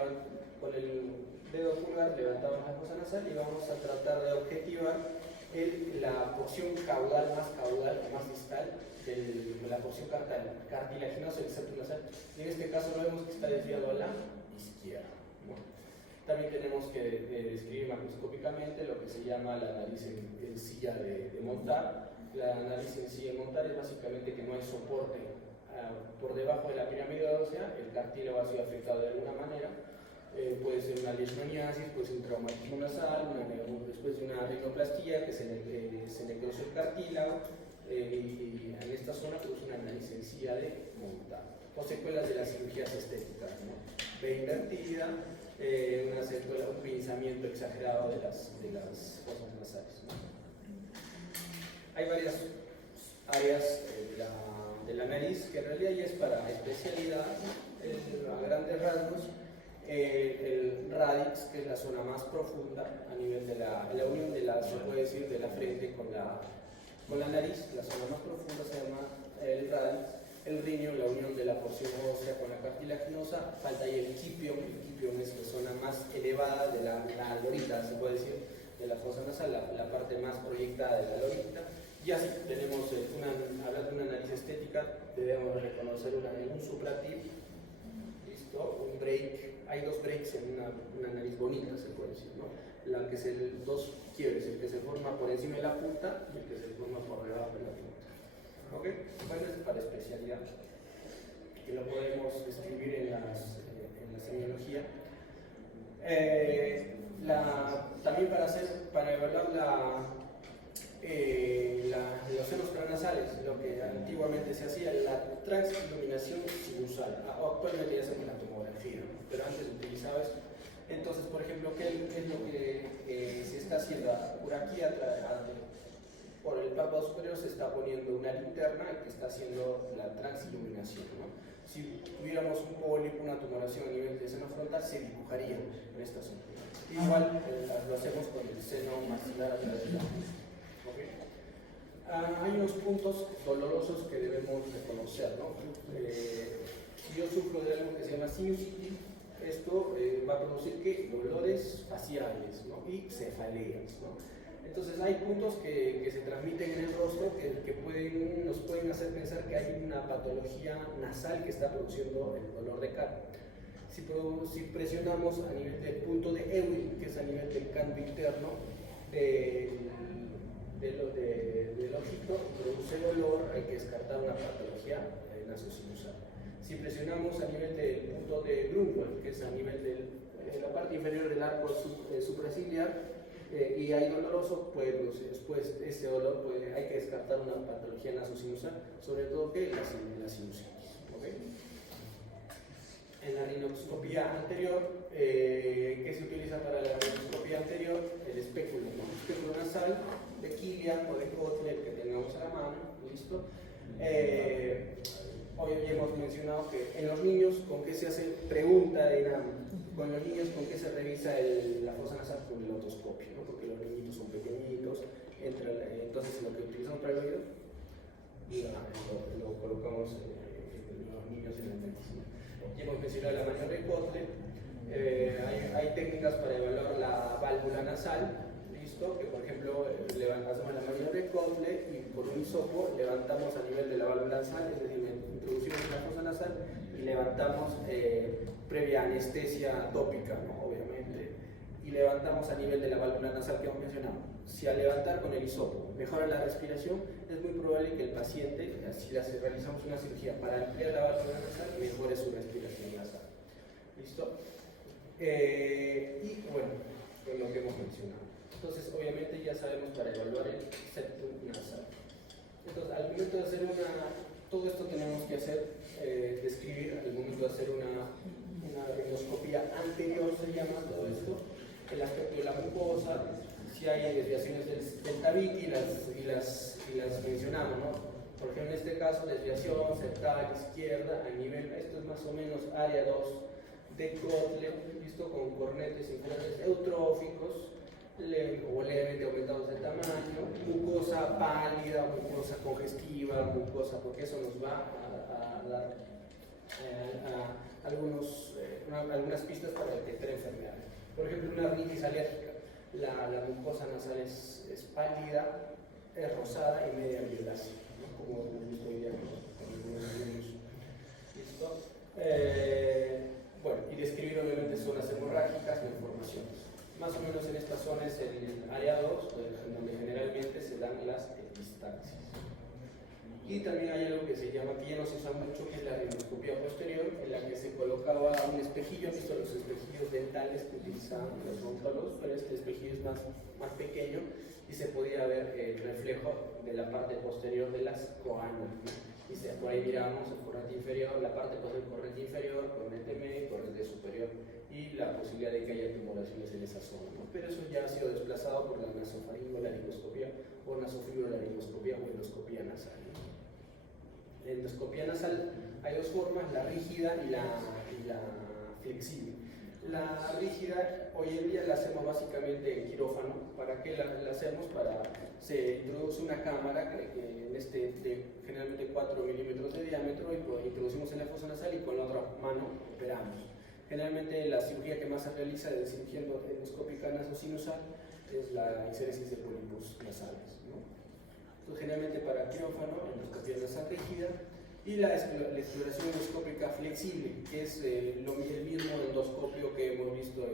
con el dedo pulgar levantamos la fosa nasal y vamos a tratar de objetivar la porción caudal más distal de la porción cartilaginosa del septum nasal. Y en este caso lo vemos que está desviado a la izquierda, ¿no? También tenemos que describir macroscópicamente lo que se llama la nariz en silla de montar. La nariz en silla de montar es básicamente que no hay soporte por debajo de la pirámide ósea, el cartílago ha sido afectado de alguna manera. Puede ser una leishmaniasis, puede ser un traumatismo nasal, después de una rinoplastía que se necrosó el cartílago, y en esta zona produce una nariz en silla de montar. O secuelas de las cirugías estéticas, ¿no? B invertida, un pinzamiento exagerado de las fosas nasales, ¿no? Hay varias áreas de la nariz que en realidad ya es para especialidad, a grandes rasgos. El radix, que es la zona más profunda a nivel de la unión se puede decir, de la frente con la nariz. La zona más profunda se llama el radix. El rinio, la unión de la porción ósea con la cartilaginosa. Falta ahí el quipium. El quipium es la zona más elevada de la lorita, se puede decir, de la fosa nasal, la parte más proyectada de la lorita. Y así tenemos, hablando de una nariz estética, debemos reconocer un supratip, ¿listo? Un break. Hay dos breaks en una nariz bonita, se puede decir, ¿no? La que es dos quiebres, el que se forma por encima de la punta y el que se forma por debajo de la punta. ¿Ok? Bueno, es para especialidad, que lo podemos escribir en la semiología. También para evaluar los senos paranasales, lo que antiguamente se hacía, la transiluminación sinusal. Actualmente ya hacemos la tomografía, ¿no? Pero antes se utilizaba esto. Entonces, por ejemplo, ¿qué es lo que se está haciendo? Por aquí, por el párpado superior, se está poniendo una linterna que está haciendo la transiluminación, ¿no? Si tuviéramos un pólipo, una tumoración a nivel de seno frontal, se dibujaría en esta zona. Igual lo hacemos con el seno maxilar a través de la hay unos puntos dolorosos que debemos reconocer, ¿no? Si yo sufro de algo que se llama sinusitis, esto va a producir que dolores faciales, ¿no? Y cefaleas, ¿no? Entonces hay puntos que se transmiten en el rostro que nos pueden hacer pensar que hay una patología nasal que está produciendo el dolor de cara. Si presionamos a nivel del punto de Ewing, que es a nivel del canto interno del ojito, produce dolor, hay que descartar una patología nasosinusal. Si presionamos a nivel del punto de Grunwald, que es a nivel de la parte inferior del arco supraciliar, y hay doloroso, puede producir después ese dolor, hay que descartar una patología nasosinusal, sobre todo que la sinusitis. ¿Okay? En la rinoscopía anterior, ¿qué se utiliza para la rinoscopía anterior? El espéculo, ¿no? El espéculo nasal de Killian o de Kotler que tengamos a la mano, ¿listo? Hoy ya hemos mencionado que en los niños, ¿con qué se hace? Pregunta de Inam. Con los niños, ¿con qué se revisa la fosa nasal? Con el otoscopio, ¿no? Porque los niñitos son pequeñitos, entonces lo que utilizamos para el oído lo colocamos los niños en la medicina. Ya hemos mencionado la maniobra de Kotler. Hay técnicas para evaluar la válvula nasal, ¿listo? Que por ejemplo hacemos la maniobra de Kotler y por un hisopo levantamos a nivel de la válvula nasal, es decir, introducimos en la fosa nasal y levantamos previa anestesia tópica, ¿no? Obviamente, y levantamos a nivel de la válvula nasal que hemos mencionado. Si al levantar con el hisopo mejora la respiración, es muy probable que el paciente, si realizamos una cirugía para ampliar la válvula nasal, mejore su respiración nasal. ¿Listo? Y bueno, con lo que hemos mencionado. Entonces, obviamente ya sabemos para evaluar el septum nasal. Entonces, al momento de hacer todo esto tenemos que describir al momento de hacer una rinoscopía anterior, se llama todo esto, el aspecto de la mucosa, si hay desviaciones del tabique y las mencionamos, ¿no? Por ejemplo, en este caso, desviación septal izquierda a nivel, esto es más o menos área 2 de Kotler, visto con cornetes inferiores eutróficos, o levemente aumentados de tamaño, mucosa pálida, mucosa congestiva, mucosa, porque eso nos va a dar algunas pistas para detectar enfermedades. Por ejemplo, una rinitis alérgica, la mucosa nasal es pálida, es rosada y media violácea, ¿no? Como hemos visto hoy día con algunos niños. ¿Listo? Bueno, y describir obviamente zonas hemorrágicas, malformaciones. Más o menos en esta zona es el área 2, donde generalmente se dan las distancias. Y también hay algo que se llama, que ya no se usa mucho, que es la rinoscopía posterior, en la que se colocaba un espejillo, visto los espejillos dentales que utilizaban los odontólogos, pero este espejillo es más pequeño y se podía ver el reflejo de la parte posterior de las coanas, ¿no? Y por ahí mirábamos el corrente inferior, la parte posterior del corrente inferior, corrente medio, corrente superior, y la posibilidad de que haya tumoraciones en esa zona, ¿no? Pero eso ya ha sido desplazado por la nasofaringolaringoscopía o nasofibrolaringoscopía o endoscopía nasal, ¿no? En endoscopía nasal hay dos formas, la rígida y la flexible. La rígida hoy en día la hacemos básicamente en quirófano. ¿Para qué la hacemos? Se introduce una cámara de generalmente 4 milímetros de diámetro y lo introducimos en la fosa nasal y con la otra mano operamos. Generalmente la cirugía que más se realiza de cirugía endoscópica nasosinusal es la inseresis de pólipos nasales, ¿no? Entonces, generalmente para quirófano, endoscopía nasal rígida, y la exploración endoscópica flexible, que es el mismo endoscopio que hemos visto,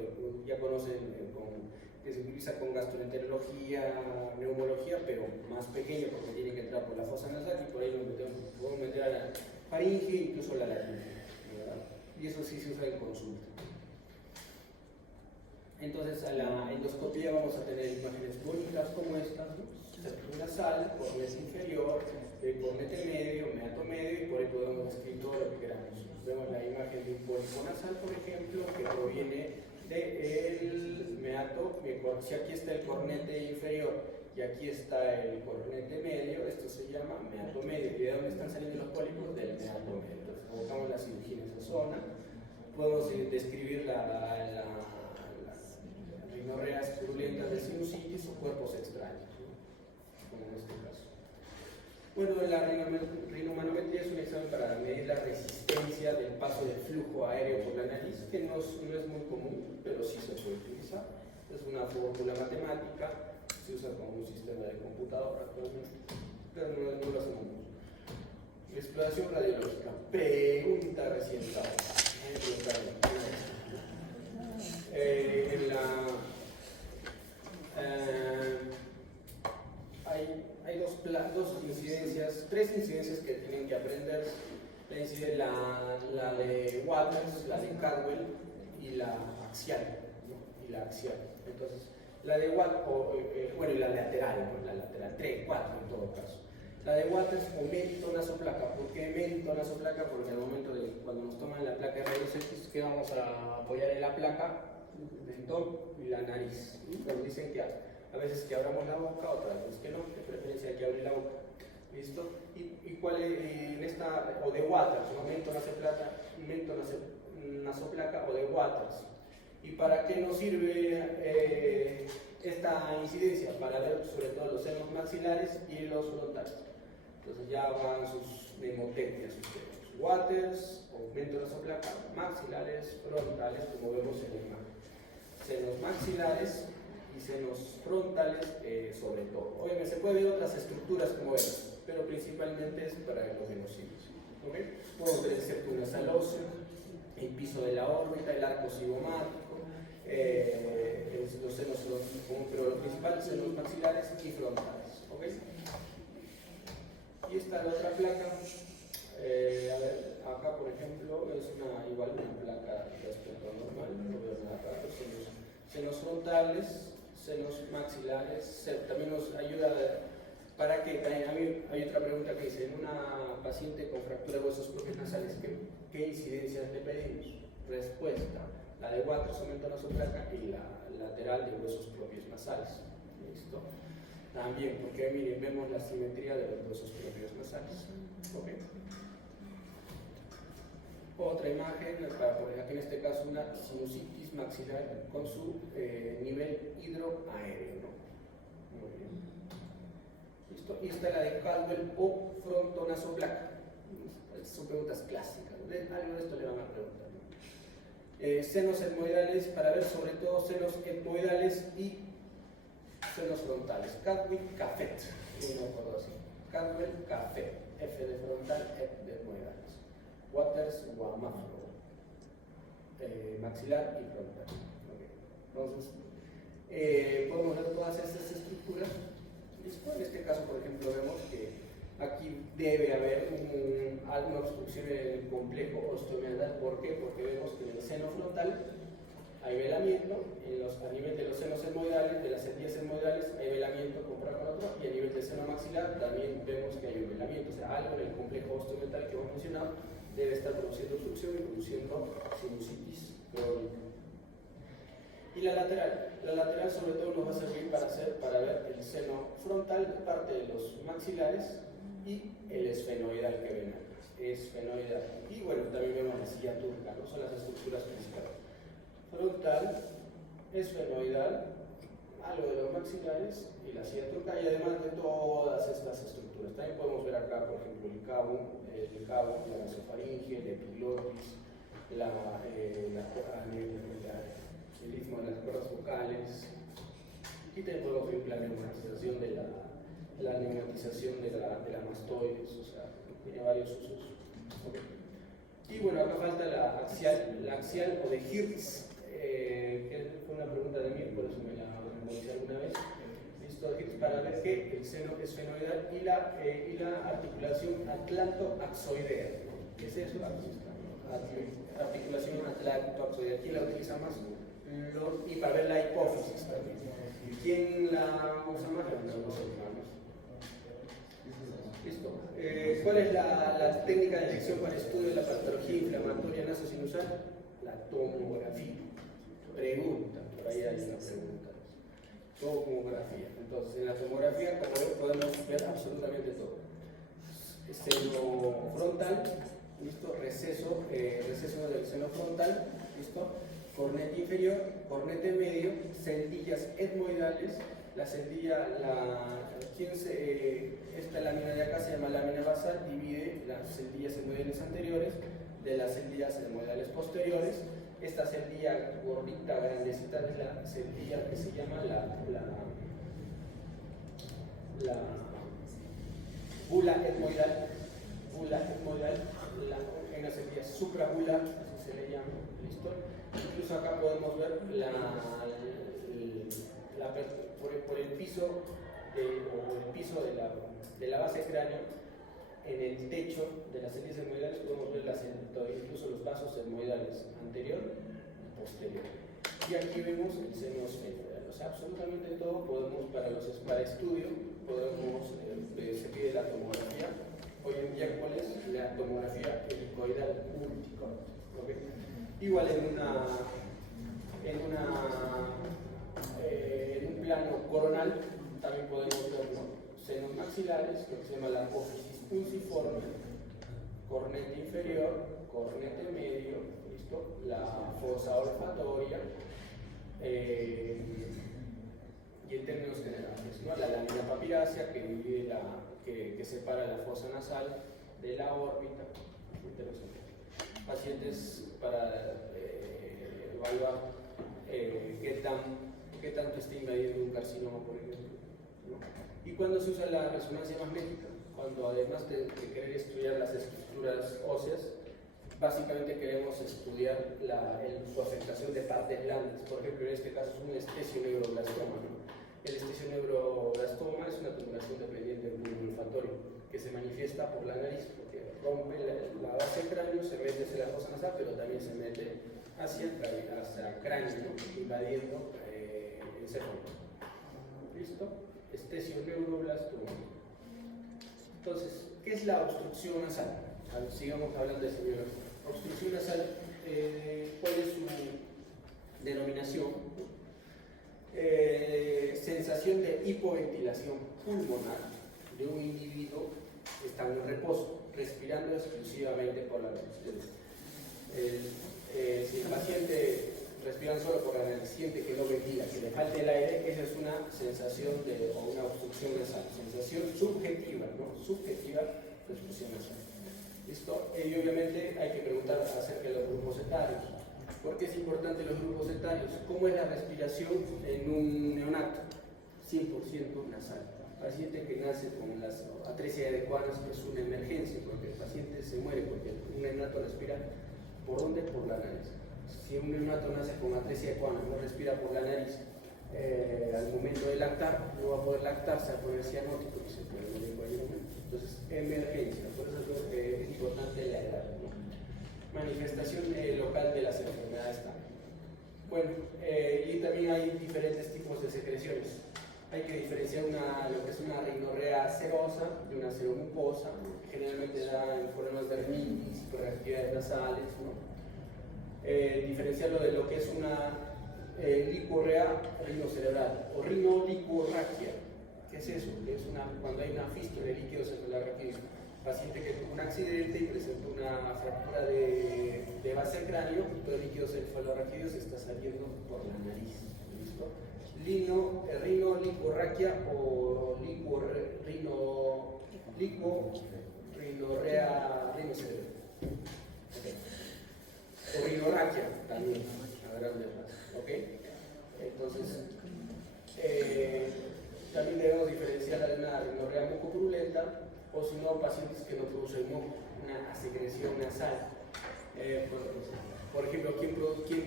ya conocen, que se utiliza con gastroenterología, neumología, pero más pequeño porque tiene que entrar por la fosa nasal y por ahí podemos meter a la faringe, incluso la laringe, ¿verdad? Y eso sí se usa en consulta. Entonces, a la endoscopía vamos a tener imágenes bonitas como estas, ¿no? nasal, cornete inferior, cornete medio, meato medio, y por ahí podemos escribir todo lo que queramos. Vemos la imagen de un pólipo nasal, por ejemplo, que proviene del meato. Si aquí está el cornete inferior y aquí está el cornete medio, esto se llama meato medio. ¿Y de dónde están saliendo los pólipos? Del meato medio. Entonces, abocamos la cirugía en esa zona. Podemos describir las rinorreas purulentas de sinusitis o cuerpos extraños, ¿no? Como en este caso. Bueno, la rinomanometría es un examen para medir la resistencia del paso del flujo aéreo por la nariz, que no es muy común, pero sí se puede utilizar. Es una fórmula matemática, se usa como un sistema de computadora actualmente, pero no lo hacemos mucho. Exploración radiológica. Pregunta recién dada. Hay tres incidencias que tienen que aprender. La de Waters, la de Caldwell y la axial, ¿no? Y la axial. Entonces, la de Waters, y la lateral, ¿no? La lateral, 3, 4 en todo caso. La de Waters o mentón-nasoplaca. ¿Por qué mentón-nasoplaca? Porque al momento de cuando nos toman la placa de rayos X, ¿qué vamos a apoyar en la placa? El mentón y la nariz. Nos dicen que a veces que abramos la boca, otras veces que no, de preferencia hay que abrir la boca. ¿Listo? ¿Y cuál es en esta? O de Waters, ¿no? Mentón-nasoplaca o de Waters. ¿Y para qué nos sirve esta incidencia? Para ver sobre todo los senos maxilares y los frontales. Entonces ya van sus mnemotecnias ustedes. Waters, mentón-nasoplaca, maxilares, frontales, como vemos en la imagen. Senos maxilares y senos frontales sobre todo. Obviamente se puede ver otras estructuras como vemos, pero principalmente es para los genocidios. ¿Okay? Podemos ver el septum nasal óseo, el piso de la órbita, el arco cigomático, los senos, pero lo principal son los maxilares y frontales. ¿Okay? Y esta es la otra placa. A ver, acá por ejemplo es igual una placa de aspecto normal, no veo nada raro. Senos frontales, senos maxilares, también nos ayuda a ver. ¿Para qué? A mí hay otra pregunta que dice, en una paciente con fractura de huesos propios nasales, ¿qué incidencias le pedimos? Respuesta, la de Waters o mentón-nasoplaca y la lateral de huesos propios nasales. ¿Listo? También, porque miren, vemos la simetría de los huesos propios nasales. ¿Okay? Otra imagen, para poner aquí en este caso una sinusitis maxilar con su nivel hidroaéreo, ¿no? Muy bien. ¿Listo? Y esta es la de Caldwell o frontonasoplaca. Son preguntas clásicas, ¿no? Algo de esto le van a preguntar, ¿no? Senos etmoidales, para ver sobre todo senos etmoidales y senos frontales. Caldwell-Caffett, no me acuerdo así. Caldwell-Caffett, F de frontal, E de etmoidales. Waters, Guamafro, maxilar y frontal. Okay. Entonces, podemos ver todas estas estructuras. ¿Listo? En este caso, por ejemplo, vemos que aquí debe haber alguna obstrucción en el complejo osteomiatal. ¿Por qué? Porque vemos que en el seno frontal hay velamiento, a nivel de los senos etmoidales, de las encías etmoidales, hay velamiento comparado con otro, y a nivel del seno maxilar también vemos que hay un velamiento, o sea, algo en el complejo osteomiatal que hemos mencionado debe estar produciendo obstrucción y produciendo sinusitis crónica. Y la lateral sobre todo nos va a servir para ver el seno frontal, parte de los maxilares y el esfenoidal que ven acá, esfenoidal. Y bueno, también vemos la silla turca, ¿no? Son las estructuras principales. Frontal, esfenoidal, algo de los maxilares y la silla turca, y además de todas estas estructuras. También podemos ver acá, por ejemplo, el cabo, la nasofaringe, el epiglotis, el istmo de las cuerdas vocales, y también podemos ver la neumatización de la neumatización de la mastoides, o sea, tiene varios usos. Okay. Y bueno, acá falta la axial o de Hirtz, que fue una pregunta de mí, por eso me la hice alguna vez. Listo, de Hirtz, para ver que el seno es esfenoidal y la articulación atlanto-axoidea. ¿Qué es eso? Aquí está. Articulación atlanto-axoidea. ¿Quién la utiliza más? Y para ver la hipófisis también. ¿Quién la usa más? Los hermanos. ¿Listo? ¿Cuál es la técnica de elección para estudio de la patología inflamatoria nasosinusal? La tomografía. Pregunta, por ahí hay una pregunta. Tomografía. Entonces, en la tomografía, como ven, podemos ver absolutamente todo. Seno frontal, ¿listo? Receso del seno frontal, ¿listo? Cornete inferior, cornete medio, celdillas etmoidales. La celdilla, esta lámina de acá se llama lámina basal, divide las celdillas etmoidales anteriores de las celdillas etmoidales posteriores. Esta celdilla gordita, grandecita, es la celdilla que se llama la bula etmoidal. En la celdilla suprabular, así se le llama, ¿listo? Incluso acá podemos ver por el piso de la base cráneo, en el techo de las celdillas etmoidales podemos ver incluso los vasos etmoidales anterior y posterior. Y aquí vemos el seno esfenoidal. O sea, absolutamente todo para estudio se pide la tomografía. Hoy en día, ¿cuál es? La tomografía helicoidal multicolor. ¿Okay? Igual en un plano coronal también podemos ver, ¿no?, senos maxilares, lo que se llama la apófisis punciforme, cornete inferior, cornete medio, ¿listo?, la fosa olfatoria, y en términos generales, ¿no?, la lámina papirácea que separa la fosa nasal de la órbita. Pacientes para evaluar qué tanto está invadiendo un carcinoma, por ejemplo, ¿no? Y cuando se usa la resonancia magnética, cuando además de querer estudiar las estructuras óseas, básicamente queremos estudiar su afectación de partes blandas. Por ejemplo, en este caso es un estesioneuroblastoma, ¿no? El estesioneuroblastoma es una tumoración dependiente del bulbo olfatorio que se manifiesta por la nariz, porque rompe la base del cráneo, se mete hacia la fosa nasal, pero también se mete hacia el cráneo, ¿no?, invadiendo el céfalo. ¿Listo? Estesioneuroblastoma. Entonces, ¿qué es la obstrucción nasal? Sigamos hablando de semiología. Obstrucción nasal, ¿cuál es su denominación? Sensación de hipoventilación pulmonar de un individuo que está en reposo, respirando exclusivamente por la nariz. Si el paciente respira solo por la nariz, siente que no ventila, que le falta el aire, esa es una sensación o una obstrucción nasal, sensación subjetiva, ¿no? Subjetiva de obstrucción nasal. ¿Listo? Y obviamente hay que preguntar acerca de los grupos etarios. ¿Por qué es importante los grupos etarios? ¿Cómo es la respiración en un neonato? 100% nasal. Paciente que nace con las atresia de Coanas es una emergencia, porque el paciente se muere porque un neonato respira ¿por dónde? Por la nariz. Si un neonato nace con atresia de Coanas, no respira por la nariz, al momento de lactar no va a poder lactar, se va a poner cianótico y se puede morir en cualquier momento. Entonces, emergencia, por eso es importante la edad, ¿no? Manifestación local de las enfermedades también. Bueno, y también hay diferentes tipos de secreciones. Hay que diferenciar lo que es una rinorrea serosa de una seromucosa, que generalmente da en formas de rinitis, hiperreactividades nasales, ¿no? Diferenciarlo de lo que es una licorrea rinocerebral o rinolicorraquia. ¿Qué es eso? Es cuando hay una fístula de líquido cefalorraquídeo. Paciente que tuvo un accidente y presentó una fractura de base del cráneo y todo el líquido cefalorraquídeo se está saliendo por la nariz. ¿Listo? Rinolicorraquia o rinorrea rinocerebral. Okay. O rinorraquia también, a grandes rasgos. ¿Okay? Entonces, también debemos diferenciar de una rinorrea mucopurulenta o si no, pacientes que no producen moco, una secreción nasal. Por ejemplo, ¿quién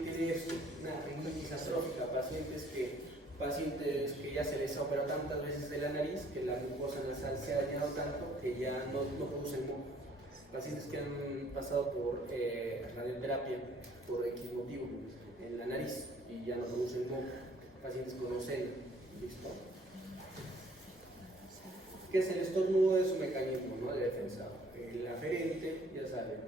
tiene una rinitis atrófica? Pacientes que ya se les ha operado tantas veces de la nariz que la mucosa nasal se ha dañado tanto que ya no producen moco. Pacientes que han pasado por radioterapia por X motivo en la nariz y ya no producen moco. Pacientes con ocena. ¿Listo? ¿Qué es el estornudo? Es un mecanismo, ¿no?, de defensa. El aferente, ya saben,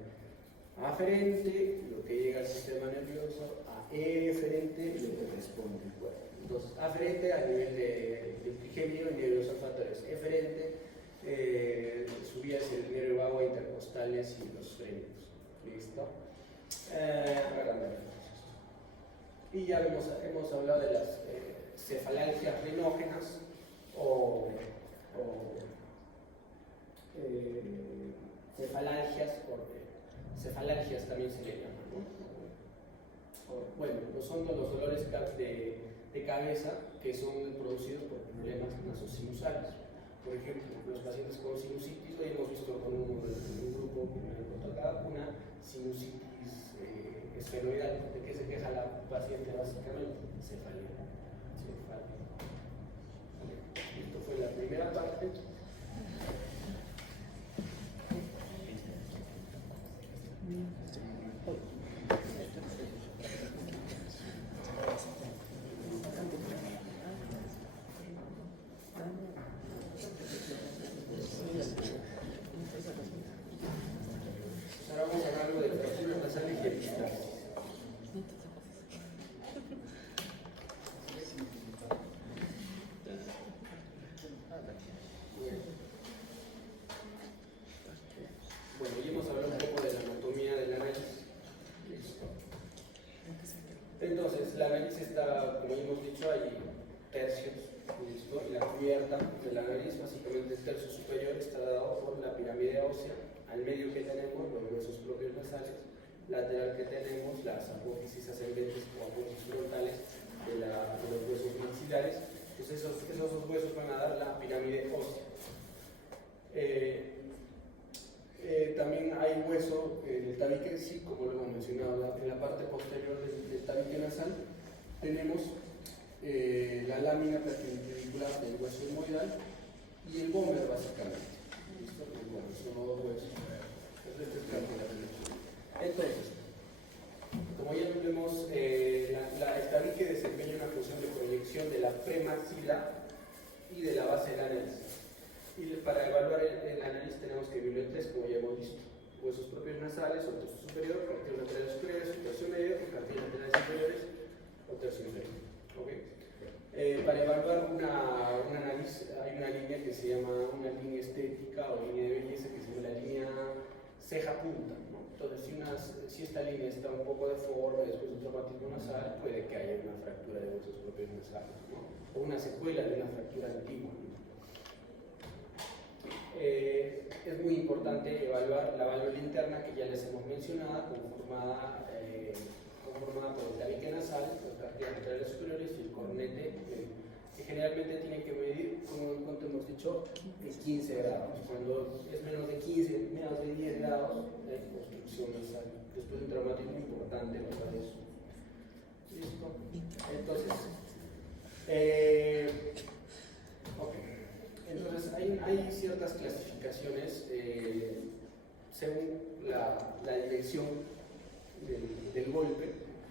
aferente, lo que llega al sistema nervioso, eferente, lo que responde el cuerpo. Entonces, aferente a nivel de trigemio y nervios olfatorios, eferente, su vía es el nervio vago, intercostales y los frénicos. ¿Listo? Y ya hemos hablado de las cefalalgias rinógenas cefalalgias también se le llama, ¿no? Bueno, son los dolores de cabeza que son producidos por problemas nasosinusales. Por ejemplo, los pacientes con sinusitis, hoy hemos visto con un grupo que me contó acá, una sinusitis esfenoidal. ¿De qué se queja la paciente básicamente? Cefalea. Esto fue la primera parte. Ahora vamos a hablar algo de fracturas nasales y epistales. Bueno, ya hemos hablado un poco de la anatomía de la nariz. Listo. Entonces, la nariz está, como hemos dicho, hay tercios. ¿Listo? Y la cubierta de la nariz, básicamente el tercio superior, está dado por la pirámide ósea. Al medio que tenemos los huesos propios nasales, lateral que tenemos las apófisis ascendentes o apófisis frontales de los huesos maxilares. Entonces esos dos huesos van a dar la pirámide ósea. También hay hueso en el tabique, sí, como lo hemos mencionado, en la parte posterior del tabique nasal tenemos la lámina perpendicular del hueso etmoidal y el gómer, básicamente. ¿Listo? El gómer, son los dos huesos. Entonces, como ya vemos, el tabique desempeña una función de proyección de la premaxila y de la base de la nariz. Y para evaluar la nariz tenemos que dividirlo en tres, como ya hemos visto: huesos propios nasales o tercio superior, cartílago laterales superiores, o tercio medio, y cartílagos laterales inferiores o tercio inferior. ¿Okay? Para evaluar una nariz hay una línea que se llama una línea estética o línea de belleza que se llama la línea ceja-punta, ¿no? Entonces, si esta línea está un poco deforme después de un traumatismo nasal, puede que haya una fractura de huesos propios nasales, ¿no?, o una secuela de una fractura antigua, ¿no? Es muy importante evaluar la válvula interna, que ya les hemos mencionado, conformada por el tabique nasal, los cartílagos laterales superiores y el cornete, que generalmente tienen que medir, como hemos dicho, de 15 grados. Cuando es menos de 15, menos de 10 grados, hay obstrucción nasal. Después de un traumatismo importante, ¿no?, para eso. ¿Listo? Entonces, Entonces hay ciertas clasificaciones según la dirección del golpe,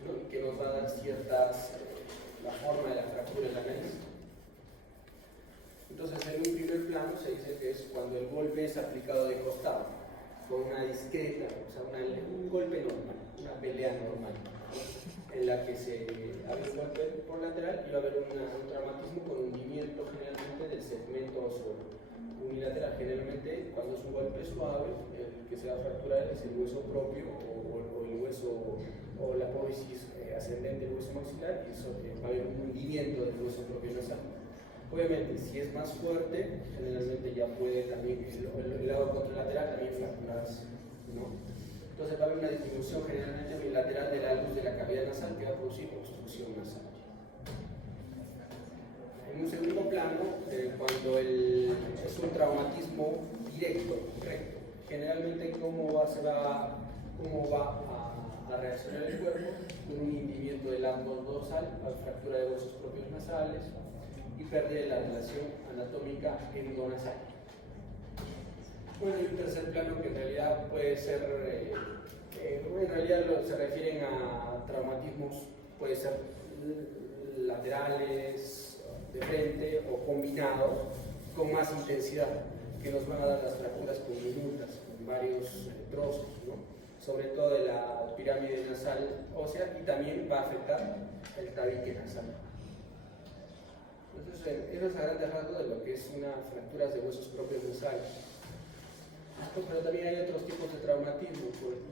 ¿no?, que nos va a dar la forma de la fractura en la nariz. Entonces, en un primer plano se dice que es cuando el golpe es aplicado de costado, con una discreta, o sea, un golpe normal, una pelea normal, en la que se abre un golpe por lateral y va a haber un traumatismo con hundimiento generalmente del segmento óseo unilateral. Generalmente, cuando es un golpe suave, el que se va a fracturar es el hueso propio o el hueso o la apófisis ascendente del hueso maxilar, y eso, va a haber un hundimiento del hueso propio nasal. Obviamente, si es más fuerte, generalmente ya puede también el lado contralateral también fracturarse, ¿no? Entonces va a haber una disminución generalmente bilateral de la luz de la cavidad nasal que va a producir obstrucción nasal. En un segundo plano, cuando es un traumatismo directo, recto, generalmente cómo va a reaccionar el cuerpo, con un hundimiento del ángulo dorsal, fractura de huesos propios nasales y pérdida de la relación anatómica endonasal. Bueno, y un tercer plano que en realidad puede ser, en realidad se refieren a traumatismos, puede ser laterales, de frente o combinados, con más intensidad, que nos van a dar las fracturas convolutas, con varios trozos, ¿no? Sobre todo de la pirámide nasal ósea, y también va a afectar el tabique nasal. Entonces, eso es a grandes rasgos de lo que es una fracturas de huesos propios nasales. Pero también hay otros tipos de traumatismo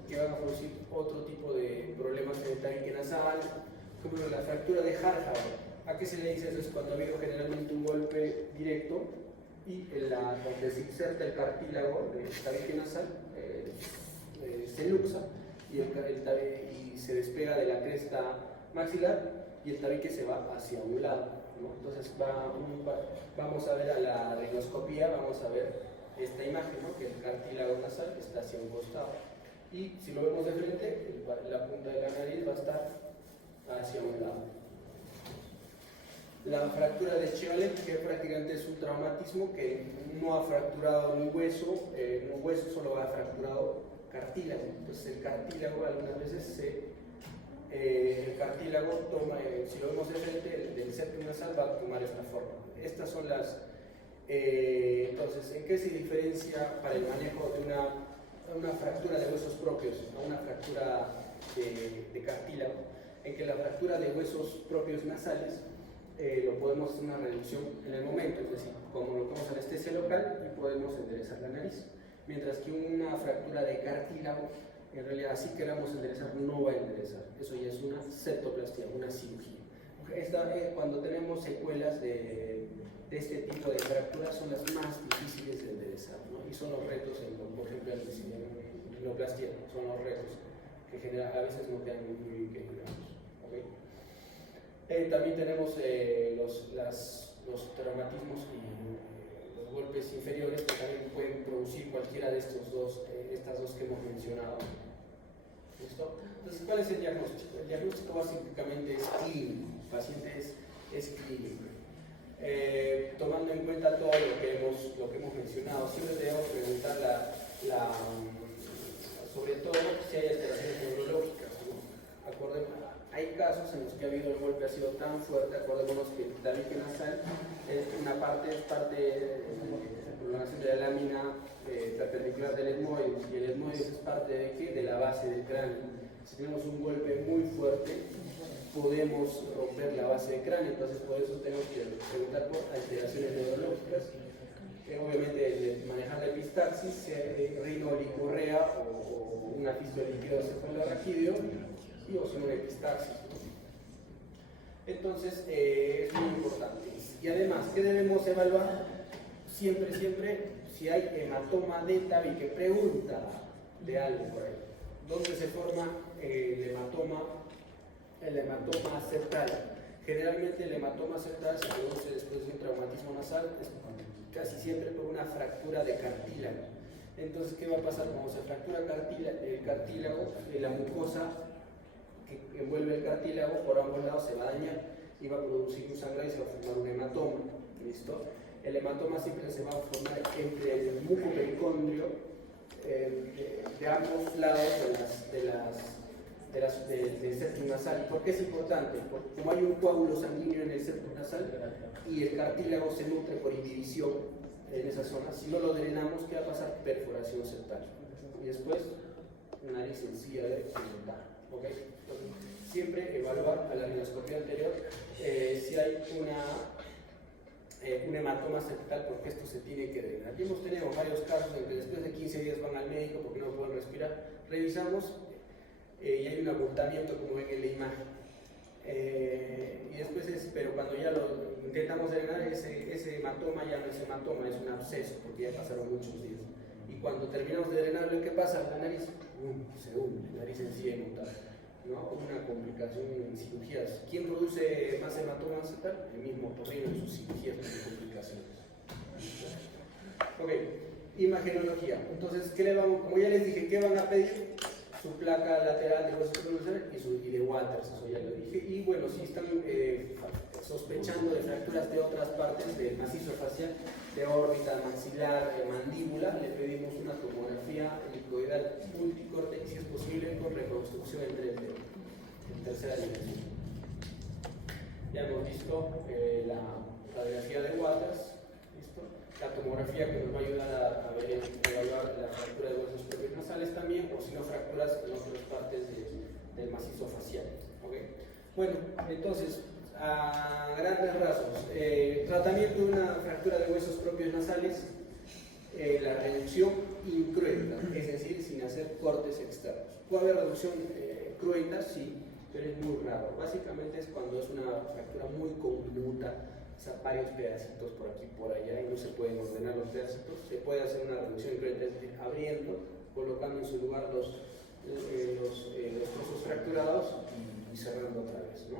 que van a producir otro tipo de problemas en el tabique nasal, como la fractura de Harhauer. ¿A qué se le dice eso? Es cuando ha habido generalmente un golpe directo y donde se inserta el cartílago del tabique nasal se luxa y se despega de la cresta maxilar y el tabique se va hacia un lado, ¿no? Entonces vamos a ver a la radioscopía, vamos a ver esta imagen, ¿no? Que el cartílago nasal está hacia un costado y si lo vemos de frente, la punta de la nariz va a estar hacia un lado. La fractura de Schiavelin, que prácticamente es un traumatismo que no ha fracturado un hueso solo ha fracturado cartílago. Entonces el cartílago algunas veces el cartílago toma, si lo vemos de frente, del septum nasal va a tomar esta forma. Estas son las entonces, ¿en qué se diferencia para el manejo de una fractura de huesos propios a una fractura de cartílago? En que la fractura de huesos propios nasales lo podemos hacer una reducción en el momento, es decir, colocamos anestesia local y podemos enderezar la nariz. Mientras que una fractura de cartílago, en realidad, si queramos enderezar, no va a enderezar. Eso ya es una septoplastia, una cirugía. Cuando tenemos secuelas de este tipo de fracturas, son las más difíciles de enderezar, ¿no? Y son los retos, por ejemplo, en la rinoplastia, son los retos que a veces no quedan muy bien que digamos. ¿Okay? También tenemos los traumatismos y los golpes inferiores que también pueden producir cualquiera de estas dos que hemos mencionado. ¿Listo? Entonces, ¿cuál es el diagnóstico? El diagnóstico básicamente es clínico, el paciente es clínico. Tomando en cuenta todo lo que hemos mencionado, siempre debemos preguntar sobre todo si hay alteraciones neurológicas, ¿no? Hay casos en los que el golpe ha sido tan fuerte, acordémonos que el tabique nasal es parte de la prolongación de la lámina perpendicular del etmoides, y el etmoides es parte de ¿qué? De la base del cráneo. Si tenemos un golpe muy fuerte, podemos romper la base del cráneo, entonces por eso tenemos que preguntar por alteraciones neurológicas. Obviamente, manejar la epistaxis, rinolicorrea o una fístula líquido cefalorraquídeo, o son una epistaxis. Entonces, es muy importante. Y además, ¿qué debemos evaluar? Siempre, si hay hematoma de tabique, pregunta de algo por ahí. ¿Dónde se forma el hematoma septal? Generalmente el hematoma septal se produce después de un traumatismo nasal, casi siempre por una fractura de cartílago. Entonces, ¿qué va a pasar cuando se fractura el cartílago? La mucosa que envuelve el cartílago por ambos lados se va a dañar y va a producir un sangrado y se va a formar un hematoma. ¿Listo? El hematoma siempre se va a formar entre el mucopericondrio de ambos lados del septum nasal. ¿Por qué es importante? Porque como hay un coágulo sanguíneo en el septum nasal y el cartílago se nutre por inhibición en esa zona, si no lo drenamos, ¿qué va a pasar? Perforación septal. Y después, nariz sencilla de cementar. ¿Okay? Entonces, siempre evaluar a la radioscopía anterior si hay un hematoma septal, porque esto se tiene que drenar. Aquí hemos tenido varios casos en que después de 15 días van al médico porque no pueden respirar. Revisamos y hay un abultamiento, como ven en la imagen. Y después pero cuando ya lo intentamos drenar, ese hematoma ya no es hematoma, es un absceso, porque ya pasaron muchos días. Y cuando terminamos de drenarlo, ¿qué pasa? La nariz se hunde, la nariz sencilla y montada, ¿no? Una complicación en cirugías. ¿Quién produce más hematomas? El mismo otorrino en sus cirugías de complicaciones. Ok, imagenología. Entonces, como ya les dije, ¿qué van a pedir? Su placa lateral de hueso superficial y de Walters, eso ya lo dije. Y bueno, si están sospechando de fracturas de otras partes del macizo facial, de órbita, maxilar, mandíbula, le pedimos una tomografía helicoidal multicorte y si es posible con reconstrucción en 3D, en tercera dimensión. Ya hemos visto la radiografía de Walters, ¿listo? tomografía que nos va a ayudar a evaluar la fractura de huesos propios nasales también, o si no, fracturas en otras partes del macizo facial. ¿Okay? Bueno, entonces, a grandes rasgos, tratamiento de una fractura de huesos propios nasales, la reducción incruenta, es decir, sin hacer cortes externos. Puede haber reducción cruenta, sí, pero es muy raro. Básicamente es cuando es una fractura muy convoluta, o sea, varios pedacitos por aquí y por allá, y no se pueden ordenar los pedacitos. Se puede hacer una reducción incruenta, es decir, abriendo, colocando en su lugar los trozos fracturados y cerrando otra vez, ¿no?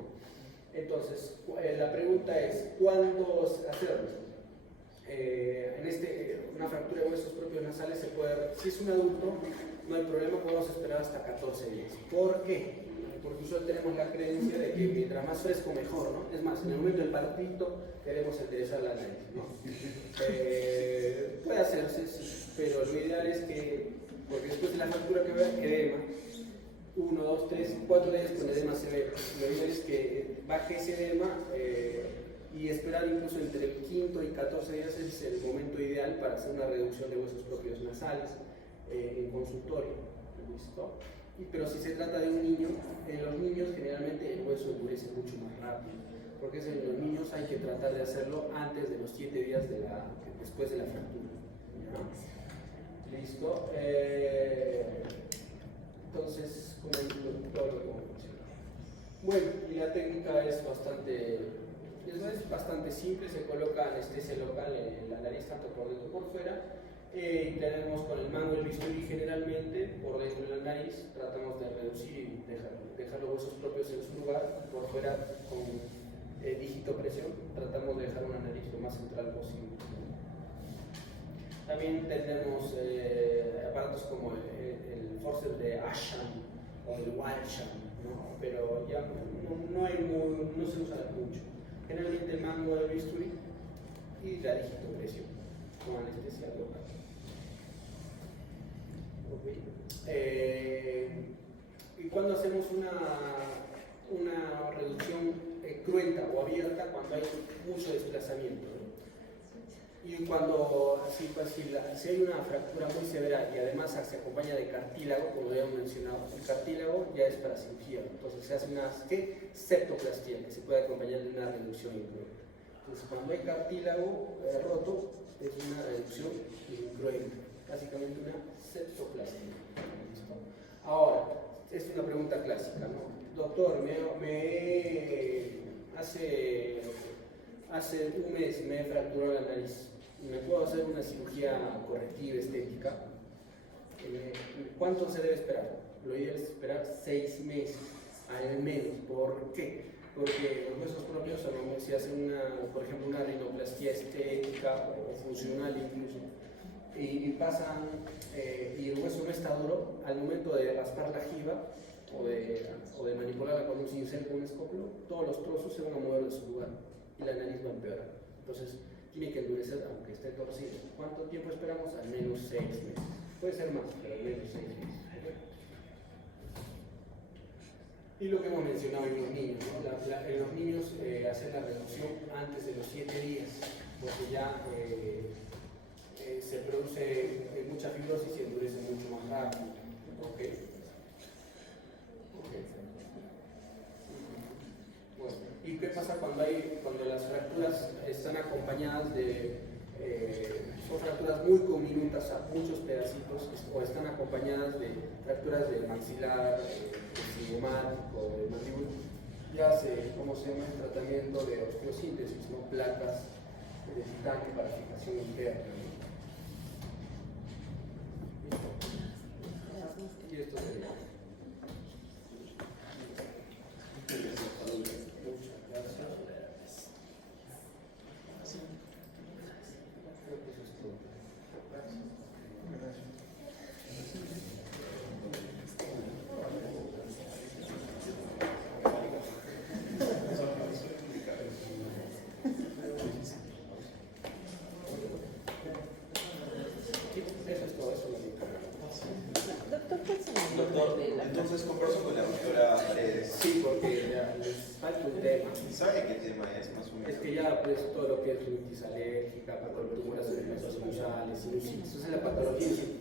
Entonces, la pregunta es, ¿cuándo hacerlo? Una fractura de huesos propios nasales se puede, si es un adulto, no hay problema, podemos esperar hasta 14 días. ¿Por qué? Porque usualmente tenemos la creencia de que mientras más fresco mejor, ¿no? Es más, en el momento del partito queremos enderezar la nariz, ¿no? Puede hacerse, sí, pero lo ideal es que, porque después de la fractura que va edema, 1, 2, 3, 4 días con edema severo, lo ideal es que baje ese edema y esperar incluso entre el 5º y 14 días es el momento ideal para hacer una reducción de huesos propios nasales en consultorio. ¿Listo? Pero si se trata de un niño, en los niños generalmente el hueso endurece mucho más rápido, porque en los niños hay que tratar de hacerlo antes de los 7 días después de la fractura. ¿Ya? ¿Listo? Entonces, como todo lo que mencionado. Bueno, y la técnica es bastante simple, se coloca anestesia local en la nariz, tanto por dentro como por fuera. Tenemos con el mango el bisturí generalmente por dentro de la nariz, tratamos de reducir y dejar los huesos propios en su lugar, por fuera con dígito presión, tratamos de dejar una nariz lo más central posible. También tenemos aparatos como el forceps de Asham o el Walsham, ¿no? Pero ya no se usa mucho. Generalmente el mango del bisturí y la dígito presión con anestesia local. Y cuando hacemos una reducción cruenta o abierta, cuando hay mucho desplazamiento, ¿no? Y cuando si hay una fractura muy severa y además se acompaña de cartílago, como habíamos mencionado, el cartílago ya es para cirugía, entonces se hace una septoplastía que se puede acompañar de una reducción incruenta. Entonces, cuando hay cartílago roto, es una reducción incruenta, básicamente una septoplastía. ¿Listo? Ahora, es una pregunta clásica, ¿no? Doctor, hace un mes me he fracturado la nariz. ¿Me puedo hacer una cirugía correctiva estética? ¿Cuánto se debe esperar? Lo ideal es esperar 6 meses, al menos. ¿Por qué? Porque los huesos propios, si hacen por ejemplo, una rinoplastia estética o funcional incluso, y el hueso no está duro, al momento de raspar la jiba o de manipularla con un cincel con un escópulo, todos los trozos se van a mover de su lugar y la nariz va a empeorar. Entonces, tiene que endurecer aunque esté torcido. ¿Cuánto tiempo esperamos? Al menos 6 meses. Puede ser más, pero al menos 6 meses. Y lo que hemos mencionado en los niños, ¿no? En los niños hacer la reducción antes de los 7 días, porque ya se produce mucha fibrosis y endurece mucho más rápido. ¿Okay? Bueno, ¿y qué pasa cuando las fracturas están acompañadas son fracturas muy diminutas, a muchos pedacitos, o están acompañadas de fracturas del maxilar, cigomático, del mandíbula? Ya se llama el tratamiento de osteosíntesis, ¿no? Placas de titanio para fijación interna, ¿no? ¿Listo? Y esto sería. Doctor, entonces converso con la doctora Paredes. Sí, porque ya les falta un tema. ¿Sabe qué tema es más o menos? Es que ya pues todo lo que es rinitis alérgica, para tumoras venenosas de sinusitis. Esa es la patología en sí.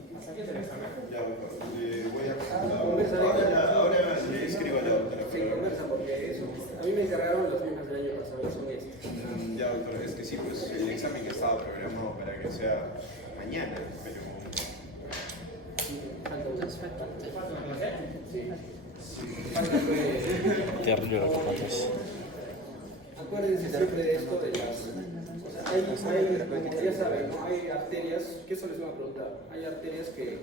Ya, voy a... Ahora le escribo a la doctora. Sí, conversa, porque eso, a mí me encargaron las mismas del año pasado, son estas. Ya, doctor, es que sí, pues el examen estaba programado para que sea mañana, pero... Acuérdense siempre de esto de las... O sea, como ya saben, ¿no? Hay arterias, que eso les voy a preguntar, hay arterias que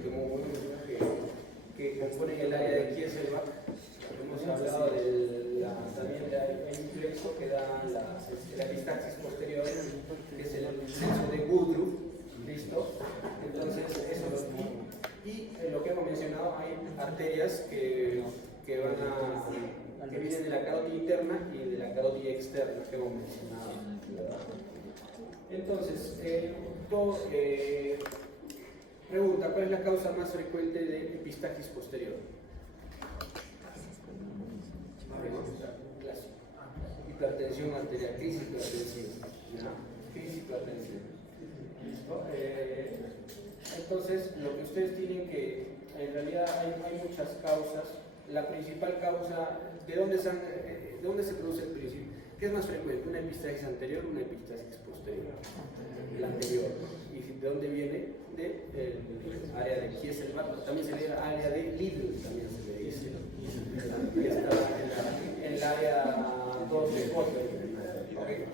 componen el área de Kieselbach. Hemos hablado también hay un plexo que da la epistaxis posterior, que es el plexo de Woodruff, ¿listo? Entonces, eso lo mismo. Y lo que hemos mencionado, hay arterias que vienen de la carótida interna y de la carótida externa, que hemos mencionado. Entonces, pregunta, ¿cuál es la causa más frecuente de epistaxis posterior? Clásico. Hipertensión arterial, crisis hipertensiva. Crisis hipertensiva. ¿Listo? Entonces, lo que ustedes tienen que, en realidad hay muchas causas. La principal causa, ¿de dónde se produce el principio? ¿Qué es más frecuente? ¿Una epistaxis anterior o una epistaxis posterior? La anterior. ¿Y de dónde viene? Del área de Kieselbach, también se le llama área de Lidl, también se le dice. Y está en el área 2 de Kotler. ¿Okay?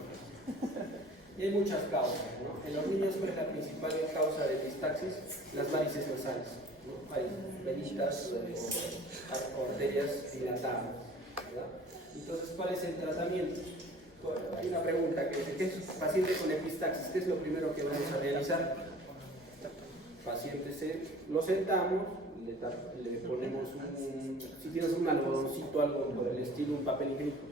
Y hay muchas causas, ¿no? En los niños, ¿cuál es la principal causa de epistaxis? Las varices nasales, ¿no? Hay venitas o arterias dilatadas, ¿verdad? Entonces, ¿cuál es el tratamiento? Hay una pregunta que dice, ¿qué es paciente con epistaxis? ¿Qué es lo primero que vamos a realizar? Paciente lo sentamos, le ponemos si tienes un algodoncito, algo por el estilo, un papel higiénico,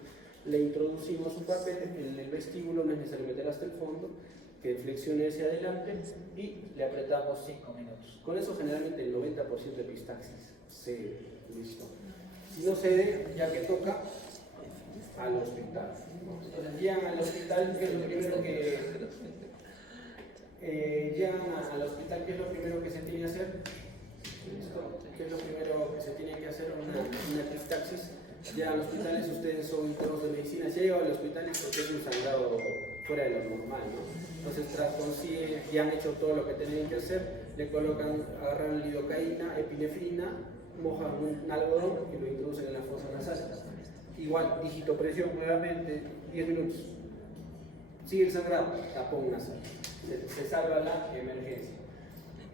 le introducimos un papel en el vestíbulo, no es necesario meter hasta el fondo, que flexione hacia adelante y le apretamos 5 minutos. Con eso generalmente el 90% de epistaxis cede, listo. Si no cede, ya que toca, al hospital. Entonces llegan al hospital, ¿qué es lo primero que se tiene que hacer? ¿Listo? ¿Qué es lo primero que se tiene que hacer? Una epistaxis. Ya en los hospitales, ustedes son internos de medicina, si llegan a los hospitales porque es un sangrado fuera de lo normal, ¿no? Entonces, tras consigue, ya han hecho todo lo que tenían que hacer, le colocan, agarran lidocaína, epinefrina, mojan un algodón y lo introducen en la fosa nasal. Igual, digitopresión nuevamente, 10 minutos. Sigue el sangrado, tapón nasal. Se salva la emergencia.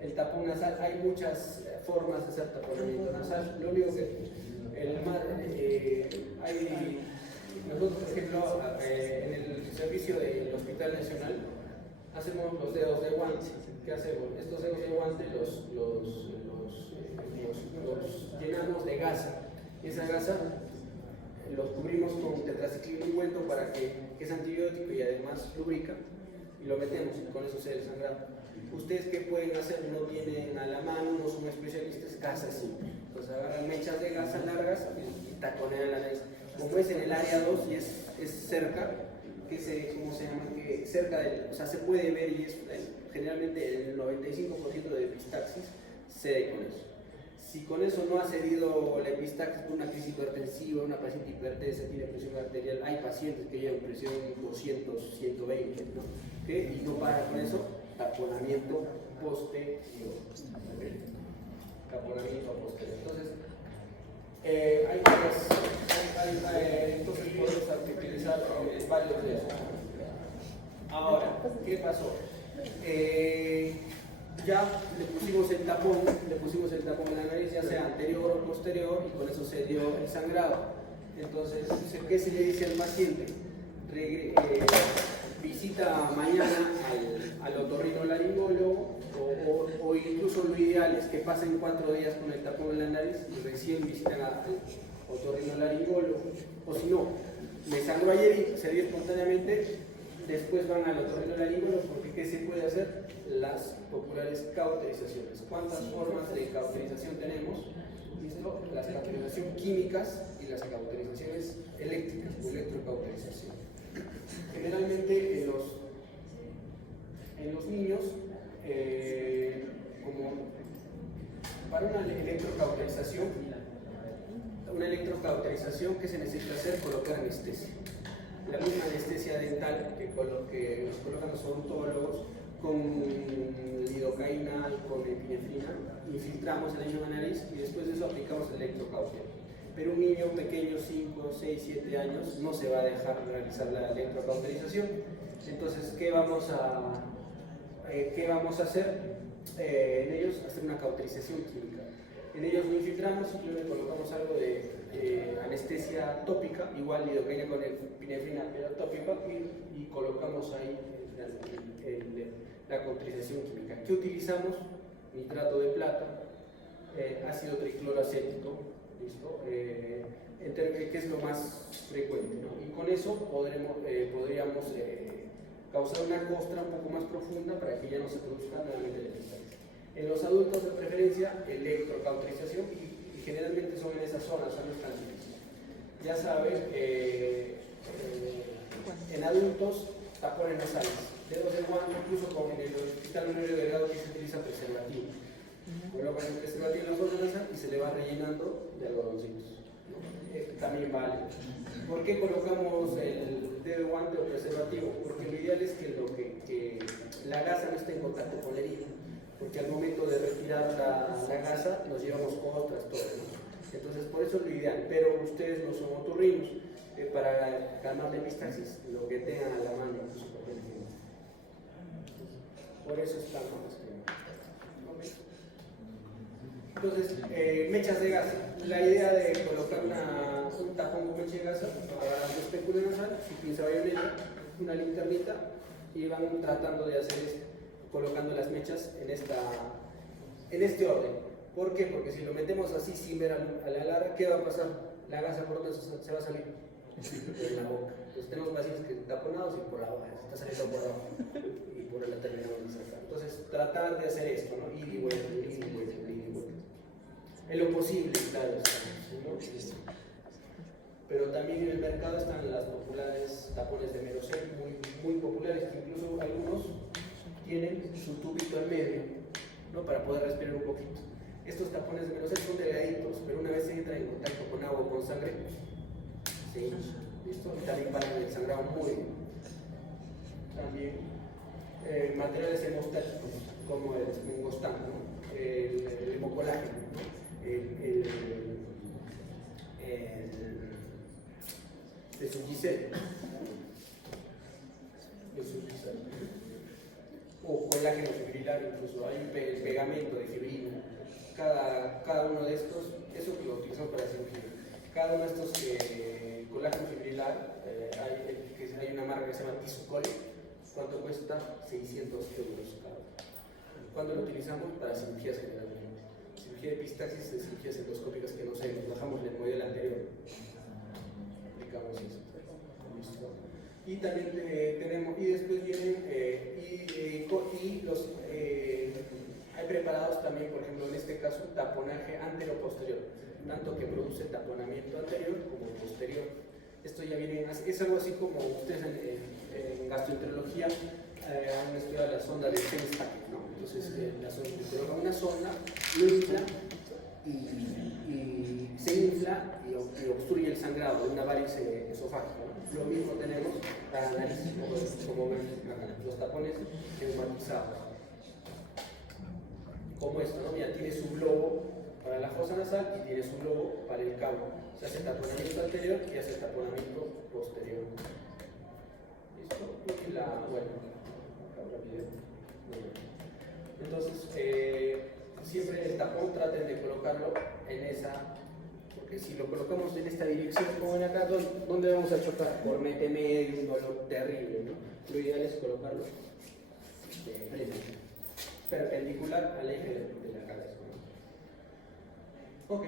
El tapón nasal, hay muchas formas de hacer taponamiento nasal. Lo único que nosotros, por ejemplo, en el servicio del Hospital Nacional hacemos los dedos de guante. ¿Qué hacemos? Estos dedos de guante los llenamos de gasa. Y esa gasa los cubrimos con tetraciclina ungüento para que es antibiótico y además lubrica, y lo metemos y con eso se desangra. ¿Ustedes qué pueden hacer? No tienen a la mano, no son especialistas, gasa simple. Entonces agarran mechas de gasa largas y taconean la nariz. Como es en el área 2 y es cerca, ¿cómo se llama? Que cerca o sea, se puede ver y es generalmente el 95% de epistaxis cede con eso. Si con eso no ha cedido la epistaxis por una crisis hipertensiva, una paciente hipertensa, tiene presión arterial, hay pacientes que llevan presión 200, 120, ¿no? ¿Okay? Y no para con eso, taponamiento posterior. Taponamiento posterior. Entonces, entonces podemos utilizar varios de esos. Ahora, ¿qué pasó? Ya le pusimos el tapón en la nariz, ya sea anterior o posterior, y con eso se dio el sangrado. Entonces, ¿qué se le dice al paciente? Visita mañana al otorrinolaringólogo, o incluso lo ideal es que pasen 4 días con el tapón en la nariz y recién visitan al otorrinolaringólogo. O si no, me sangró ayer y se dio espontáneamente, después van al otorrinolaringólogo, porque ¿qué se puede hacer? Las populares cauterizaciones. ¿Cuántas formas de cauterización tenemos? ¿Listo? Las cauterizaciones químicas y las cauterizaciones eléctricas o electrocauterización. Generalmente en los niños Para una electrocauterización que se necesita hacer, colocar anestesia. La misma anestesia dental que nos colocan los odontólogos con lidocaína y con epinefrina, infiltramos el misma nariz y después de eso aplicamos el electrocauterio. Pero un niño pequeño, 5, 6, 7 años, no se va a dejar realizar la electrocauterización. Entonces, ¿qué vamos a hacer? En ellos, hacer una cauterización química. En ellos no infiltramos, simplemente colocamos algo de anestesia tópica, igual lidocaína con epinefrina, pero tópica, y colocamos ahí la cauterización química. ¿Qué utilizamos? Nitrato de plata, ácido tricloroacético, ¿listo? Que es lo más frecuente, ¿no? Y con eso podríamos causar una costra un poco más profunda para que ya no se produzca nuevamente la epistaxis. En los adultos de preferencia, electrocauterización, y generalmente son en esas zonas, son los difíciles. Ya saben, en adultos, tapones nasales, dedos de guante, incluso en el hospital Honorio Delgado que se utiliza preservativo. Colocan el preservativo en la zona nasal y se le va rellenando de algodoncitos. También vale. ¿Por qué colocamos el dedo de guante o preservativo? Porque lo ideal es que la gasa no esté en contacto con la herida. Porque al momento de retirar la gasa nos llevamos costras, todo, ¿no? Entonces por eso es lo ideal, pero ustedes no son otorrinos, para calmar la epistaxis, lo que tengan a la mano, por eso está más. Entonces, mechas de gasa. La idea de colocar un tapón con mecha de gasa para el espéculo nasal, su pinza bayoneta, una linternita, y van tratando de hacer esto, colocando las mechas en este orden. ¿Por qué? Porque si lo metemos así sin ver a la larga, ¿qué va a pasar? La gasa por donde se va a salir en la boca. Entonces tenemos pacientes que taponados y por abajo, está saliendo por abajo y por la terminamos de sacar. Entonces tratar de hacer esto, ¿no? Ir y vuelta, ir y vuelta, ir y vuelta. En lo posible, claro, ¿no? Pero también en el mercado están las populares tapones de Merosel, muy populares, que incluso algunos tienen su tubito en medio, ¿no? Para poder respirar un poquito. Estos tapones de Merosel son delgaditos, pero una vez se entra en contacto con agua o con sangre, ¿sí? ¿Listo? Y también paran el sangrado muy bien. También materiales hemostáticos, como el mungostán, ¿no? El hemocolágeno, ¿no? De su gisel, o colágeno fibrilar, incluso hay un pegamento de fibrina. Cada uno de estos, eso que lo utilizamos para cirugía, cada uno de estos colágeno fibrilar, hay una marca que se llama Tissucol. ¿Cuánto cuesta? 600 euros cada uno. ¿Cuándo lo utilizamos? Para cirugías generalmente. Cirugía de epistaxis, de cirugías endoscópicas que no sé, nos bajamos el modelo anterior. Aplicamos eso. ¿Listo? Y también tenemos, y después vienen, hay preparados también, por ejemplo, en este caso, taponaje antero-posterior, tanto que produce taponamiento anterior como posterior. Esto ya viene, es algo así como ustedes en gastroenterología han estudiado la sonda de Feinstein, ¿no? Entonces, se coloca una sonda, lo infla y se infla y obstruye el sangrado de una varice esofágica, ¿no? Lo mismo tenemos para análisis, como ven acá, los tapones neumatizados. Como esto, ¿no? Ya tiene su globo para la fosa nasal y tiene su globo para el cabo. Se hace taponamiento anterior y hace taponamiento posterior. ¿Listo? Y entonces, siempre el tapón traten de colocarlo en esa, porque si lo colocamos en esta dirección, como ven acá, ¿dónde vamos a chocar? Cornete medio, un dolor terrible, ¿no? Lo ideal es colocarlo perpendicular al eje de la cabeza, ¿no? Ok,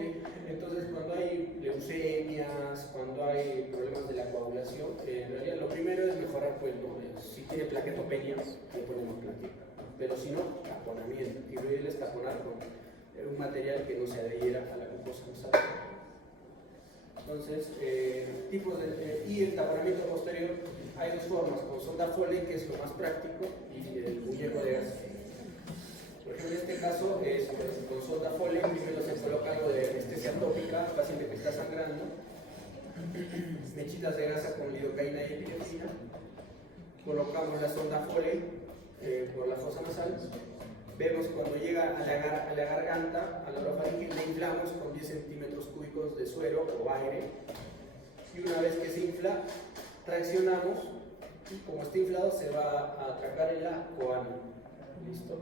entonces cuando hay leucemias, cuando hay problemas de la coagulación, en realidad lo primero es mejorar, pues, ¿no? Si tiene plaquetopenia, le ponemos plaqueta, pero si no, taponamiento, y lo ideal es taponar con un material que no se adhiera a la mucosa nasal. Entonces, y el taponamiento posterior, hay dos formas, con sonda Foley, que es lo más práctico, y el muñeco de gas. Por ejemplo, en este caso es con sonda Foley, paciente que está sangrando, mechitas de gasa con lidocaína y epinefrina, colocamos la sonda Foley por la fosa nasal, vemos cuando llega a la garganta, a la orofaringe, le inflamos con 10 centímetros cúbicos de suero o aire, y una vez que se infla, traccionamos, y como está inflado se va a atracar en la coana. ¿Listo?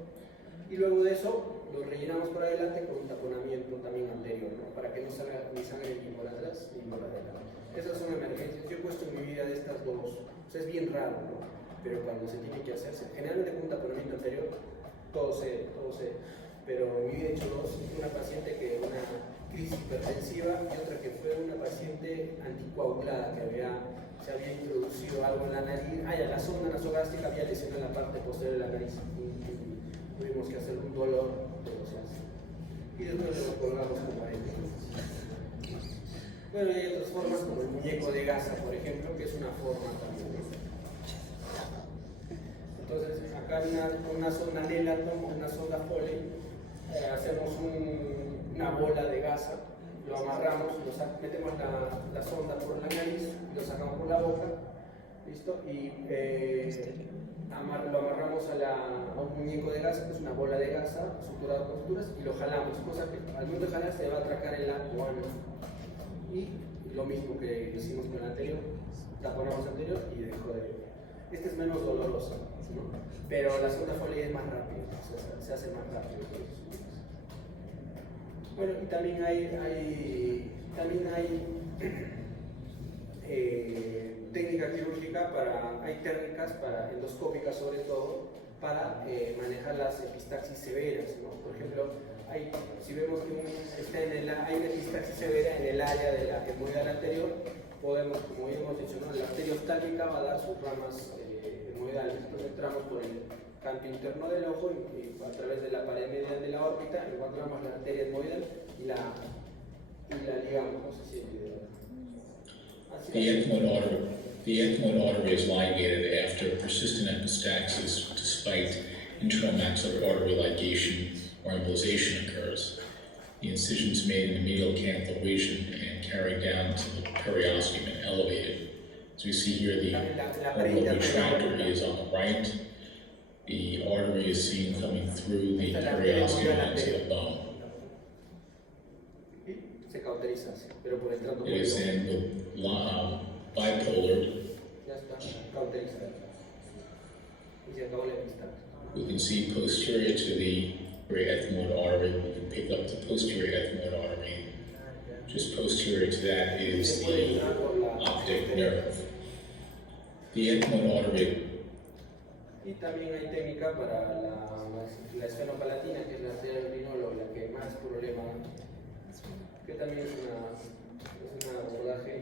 Y luego de eso lo rellenamos por adelante con un taponamiento también anterior, ¿no? Para que no salga ni sangre ni por atrás ni por adelante. Esas son emergencias. Yo he puesto en mi vida de estas dos. O sea, es bien raro, ¿no? Pero cuando se tiene que hacerse, generalmente con un taponamiento anterior, todo se. Pero en mi vida he hecho dos. Una paciente que una crisis hipertensiva y otra que fue una paciente anticoagulada que se había introducido algo en la nariz. La sonda nasogástrica había lesionado la parte posterior de la nariz. Tuvimos que hacer un dolor, pero se hace. Y después lo colgamos con paréntesis. Bueno, y hay otras formas como el muñeco de gasa, por ejemplo, que es una forma también. Entonces, acá hay una sonda Nelaton, una sonda Foley, hacemos una bola de gasa, lo amarramos, metemos la sonda por la nariz, lo sacamos por la boca, ¿listo? Y lo amarramos a un muñeco de gasa, que es una bola de gasa, suturado con suturas, y lo jalamos, cosa que al momento de jalar se va a atracar en la coana. Y lo mismo que hicimos con el anterior, taponamos anterior y dejó de... Esta es menos dolorosa, ¿no? Pero la sonda Foley es más rápida, se hace más rápido. Bueno, y también hay técnica quirúrgica hay técnicas endoscópicas sobre todo, para manejar las epistaxis severas, ¿no? Por ejemplo, si vemos que hay una epistaxis severa en el área de la hemoidal anterior, podemos, como ya hemos dicho, ¿no? La arteria oftálmica va a dar sus ramas hemoidales. Entonces entramos por el canto interno del ojo y a través de la pared medial de la órbita encontramos la arteria hemoidal y la ligamos. No sé si el video. The ethmoid artery is ligated after persistent epistaxis despite intramaxillary artery ligation or embolization occurs. The incision is made in the medial canthal region and carried down to the periosteum and elevated. As we see here, the orbital retractor is on the right. The artery is seen coming through the periosteum into the bone. It is then bipolar. We can see posterior to the ethmoid artery, we can pick up the posterior ethmoid artery. Just posterior to that is the optic nerve. The ethmoid artery. Y también hay técnica para la esfenopalatina, que es la arteria del rinolo, la que más problema, que también es un abordaje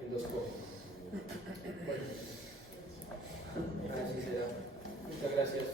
endoscópico. Bueno, así será. Muchas gracias.